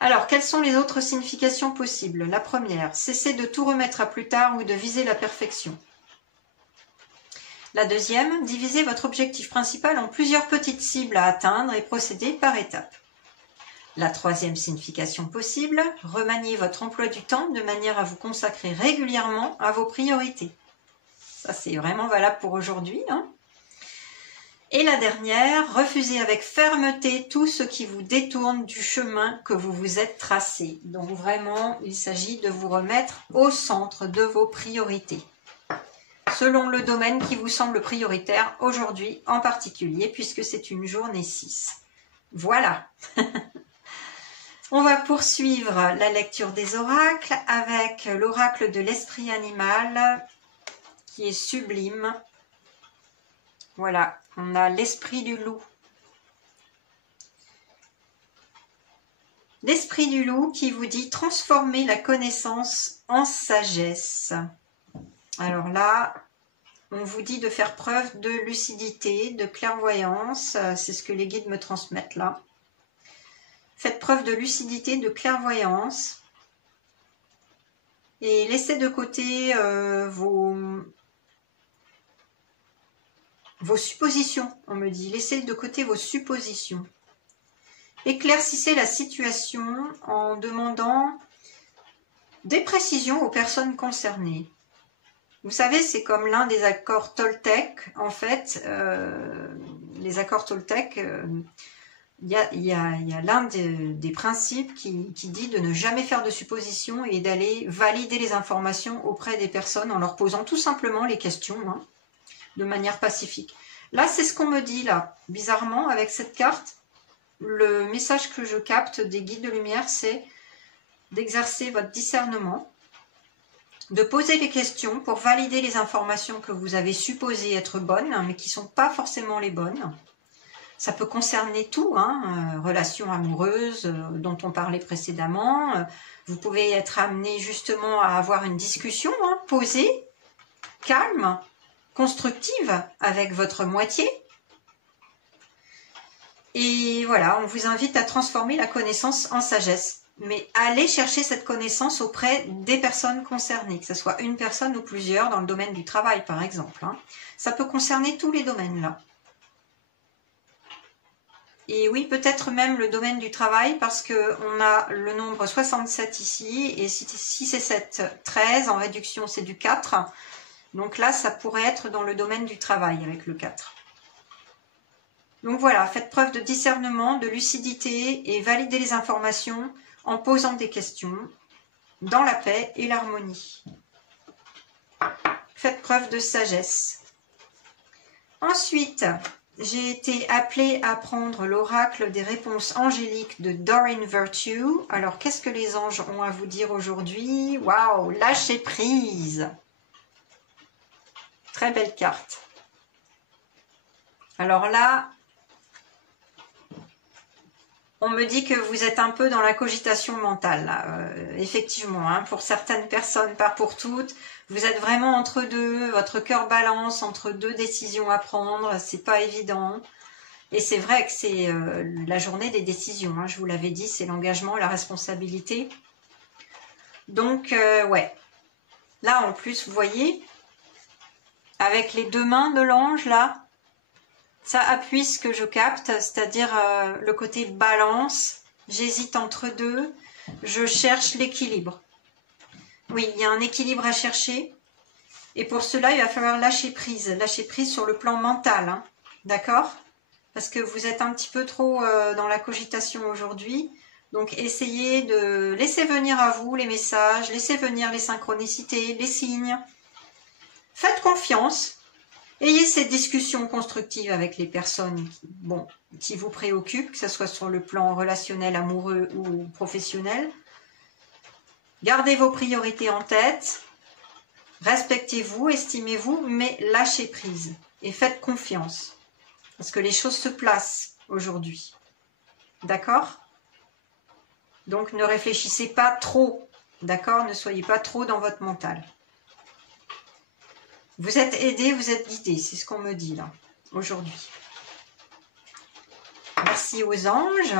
Alors, quelles sont les autres significations possibles? La première, cesser de tout remettre à plus tard ou de viser la perfection. La deuxième, diviser votre objectif principal en plusieurs petites cibles à atteindre et procéder par étapes. La troisième signification possible, remanier votre emploi du temps de manière à vous consacrer régulièrement à vos priorités. Ça, c'est vraiment valable pour aujourd'hui, hein. Et la dernière, refusez avec fermeté tout ce qui vous détourne du chemin que vous vous êtes tracé. Donc vraiment, il s'agit de vous remettre au centre de vos priorités, selon le domaine qui vous semble prioritaire aujourd'hui en particulier, puisque c'est une journée 6. Voilà. On va poursuivre la lecture des oracles avec l'oracle de l'esprit animal qui est sublime. Voilà, on a l'esprit du loup. L'esprit du loup qui vous dit transformer la connaissance en sagesse. Alors là, on vous dit de faire preuve de lucidité, de clairvoyance. C'est ce que les guides me transmettent là. Faites preuve de lucidité, de clairvoyance. Et laissez de côté vos suppositions, on me dit. Laissez de côté vos suppositions. Éclaircissez la situation en demandant des précisions aux personnes concernées. Vous savez, c'est comme l'un des accords Toltec. En fait, les accords Toltec, il y a l'un des principes qui dit de ne jamais faire de suppositions et d'aller valider les informations auprès des personnes en leur posant tout simplement les questions, hein, de manière pacifique. Là, c'est ce qu'on me dit, là. Bizarrement, avec cette carte, le message que je capte des guides de lumière, c'est d'exercer votre discernement, de poser les questions pour valider les informations que vous avez supposées être bonnes, mais qui ne sont pas forcément les bonnes. Ça peut concerner tout, hein, relations amoureuses dont on parlait précédemment. Vous pouvez être amené justement à avoir une discussion, hein, posée, calme, constructive avec votre moitié. Et voilà, on vous invite à transformer la connaissance en sagesse. Mais allez chercher cette connaissance auprès des personnes concernées, que ce soit une personne ou plusieurs dans le domaine du travail par exemple, hein. Ça peut concerner tous les domaines là. Et oui, peut-être même le domaine du travail parce qu'on a le nombre 67 ici et 6 et 7, 13, en réduction c'est du 4. Donc là, ça pourrait être dans le domaine du travail avec le 4. Donc voilà, faites preuve de discernement, de lucidité et validez les informations en posant des questions dans la paix et l'harmonie. Faites preuve de sagesse. Ensuite, j'ai été appelée à prendre l'oracle des réponses angéliques de Doreen Virtue. Alors, qu'est-ce que les anges ont à vous dire aujourd'hui? Waouh, lâchez prise! Très belle carte. Alors là, on me dit que vous êtes un peu dans la cogitation mentale. Là. Effectivement, hein, pour certaines personnes, pas pour toutes. Vous êtes vraiment entre deux, votre cœur balance entre deux décisions à prendre, c'est pas évident. Et c'est vrai que c'est la journée des décisions, hein, je vous l'avais dit, c'est l'engagement, la responsabilité. Donc, ouais. Là, en plus, vous voyez, avec les deux mains de l'ange, là, ça appuie ce que je capte, c'est-à-dire le côté balance. J'hésite entre deux, je cherche l'équilibre. Oui, il y a un équilibre à chercher. Et pour cela, il va falloir lâcher prise sur le plan mental. Hein, d'accord? Parce que vous êtes un petit peu trop dans la cogitation aujourd'hui. Donc, essayez de laisser venir à vous les messages, laissez venir les synchronicités, les signes. Faites confiance. Ayez ces discussions constructives avec les personnes qui vous préoccupent, que ce soit sur le plan relationnel, amoureux ou professionnel. Gardez vos priorités en tête, respectez-vous, estimez-vous, mais lâchez prise et faites confiance. Parce que les choses se placent aujourd'hui. D'accord? Donc ne réfléchissez pas trop, d'accord? Ne soyez pas trop dans votre mental. Vous êtes aidé, vous êtes guidé, c'est ce qu'on me dit là, aujourd'hui. Merci aux anges.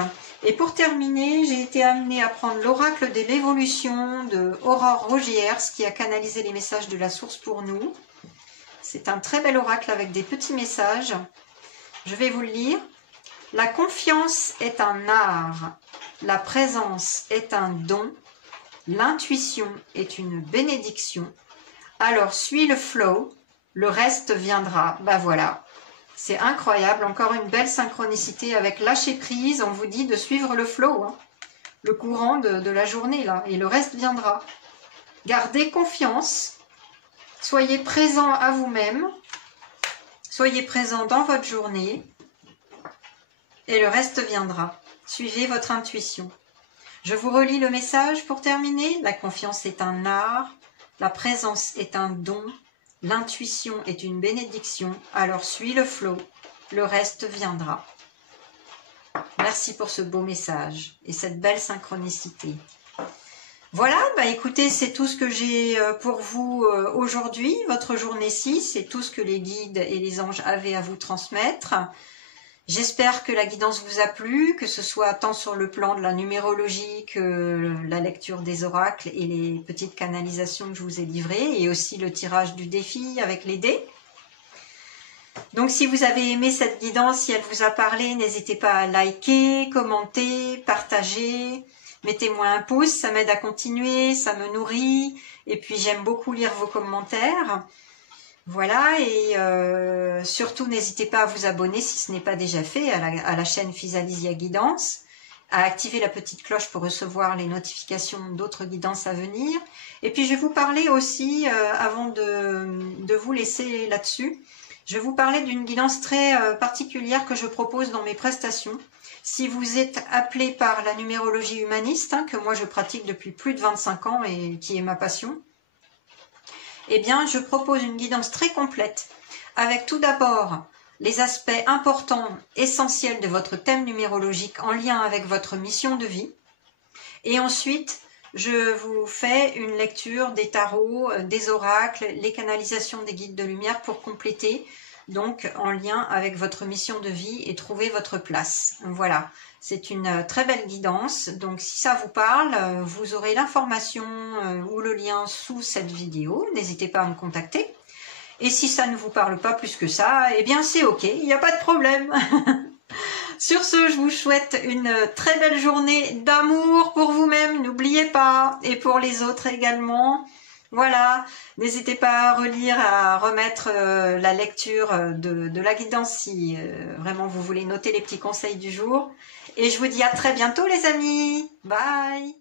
Et pour terminer, j'ai été amenée à prendre l'oracle de l'évolution de Aurore Rogiers qui a canalisé les messages de la source pour nous. C'est un très bel oracle avec des petits messages. Je vais vous le lire. La confiance est un art, la présence est un don, l'intuition est une bénédiction. Alors suis le flow, le reste viendra. Ben voilà. C'est incroyable, encore une belle synchronicité avec lâcher prise. On vous dit de suivre le flow, hein, le courant de la journée là, et le reste viendra. Gardez confiance, soyez présent à vous-même, soyez présent dans votre journée, et le reste viendra. Suivez votre intuition. Je vous relis le message pour terminer. La confiance est un art, la présence est un don. L'intuition est une bénédiction, alors suis le flow, le reste viendra. Merci pour ce beau message et cette belle synchronicité. Voilà, bah écoutez, c'est tout ce que j'ai pour vous aujourd'hui. Votre journée 6, c'est tout ce que les guides et les anges avaient à vous transmettre. J'espère que la guidance vous a plu, que ce soit tant sur le plan de la numérologie que la lecture des oracles et les petites canalisations que je vous ai livrées, et aussi le tirage du défi avec les dés. Donc si vous avez aimé cette guidance, si elle vous a parlé, n'hésitez pas à liker, commenter, partager. Mettez-moi un pouce, ça m'aide à continuer, ça me nourrit. Et puis j'aime beaucoup lire vos commentaires. Voilà, et surtout n'hésitez pas à vous abonner si ce n'est pas déjà fait à la chaîne Physalysia Guidance, à activer la petite cloche pour recevoir les notifications d'autres guidances à venir. Et puis je vais vous parler aussi, avant de vous laisser là-dessus, je vais vous parler d'une guidance très particulière que je propose dans mes prestations. Si vous êtes appelé par la numérologie humaniste, hein, que moi je pratique depuis plus de 25 ans et qui est ma passion, eh bien, je propose une guidance très complète avec tout d'abord les aspects importants, essentiels de votre thème numérologique en lien avec votre mission de vie. Et ensuite, je vous fais une lecture des tarots, des oracles, les canalisations des guides de lumière pour compléter, donc en lien avec votre mission de vie et trouver votre place. Voilà, c'est une très belle guidance. Donc si ça vous parle, vous aurez l'information ou le lien sous cette vidéo. N'hésitez pas à me contacter. Et si ça ne vous parle pas plus que ça, eh bien c'est ok, il n'y a pas de problème. Sur ce, je vous souhaite une très belle journée d'amour pour vous-même, n'oubliez pas, et pour les autres également. Voilà, n'hésitez pas à relire, à remettre la lecture de la guidance si vraiment vous voulez noter les petits conseils du jour. Et je vous dis à très bientôt les amis. Bye!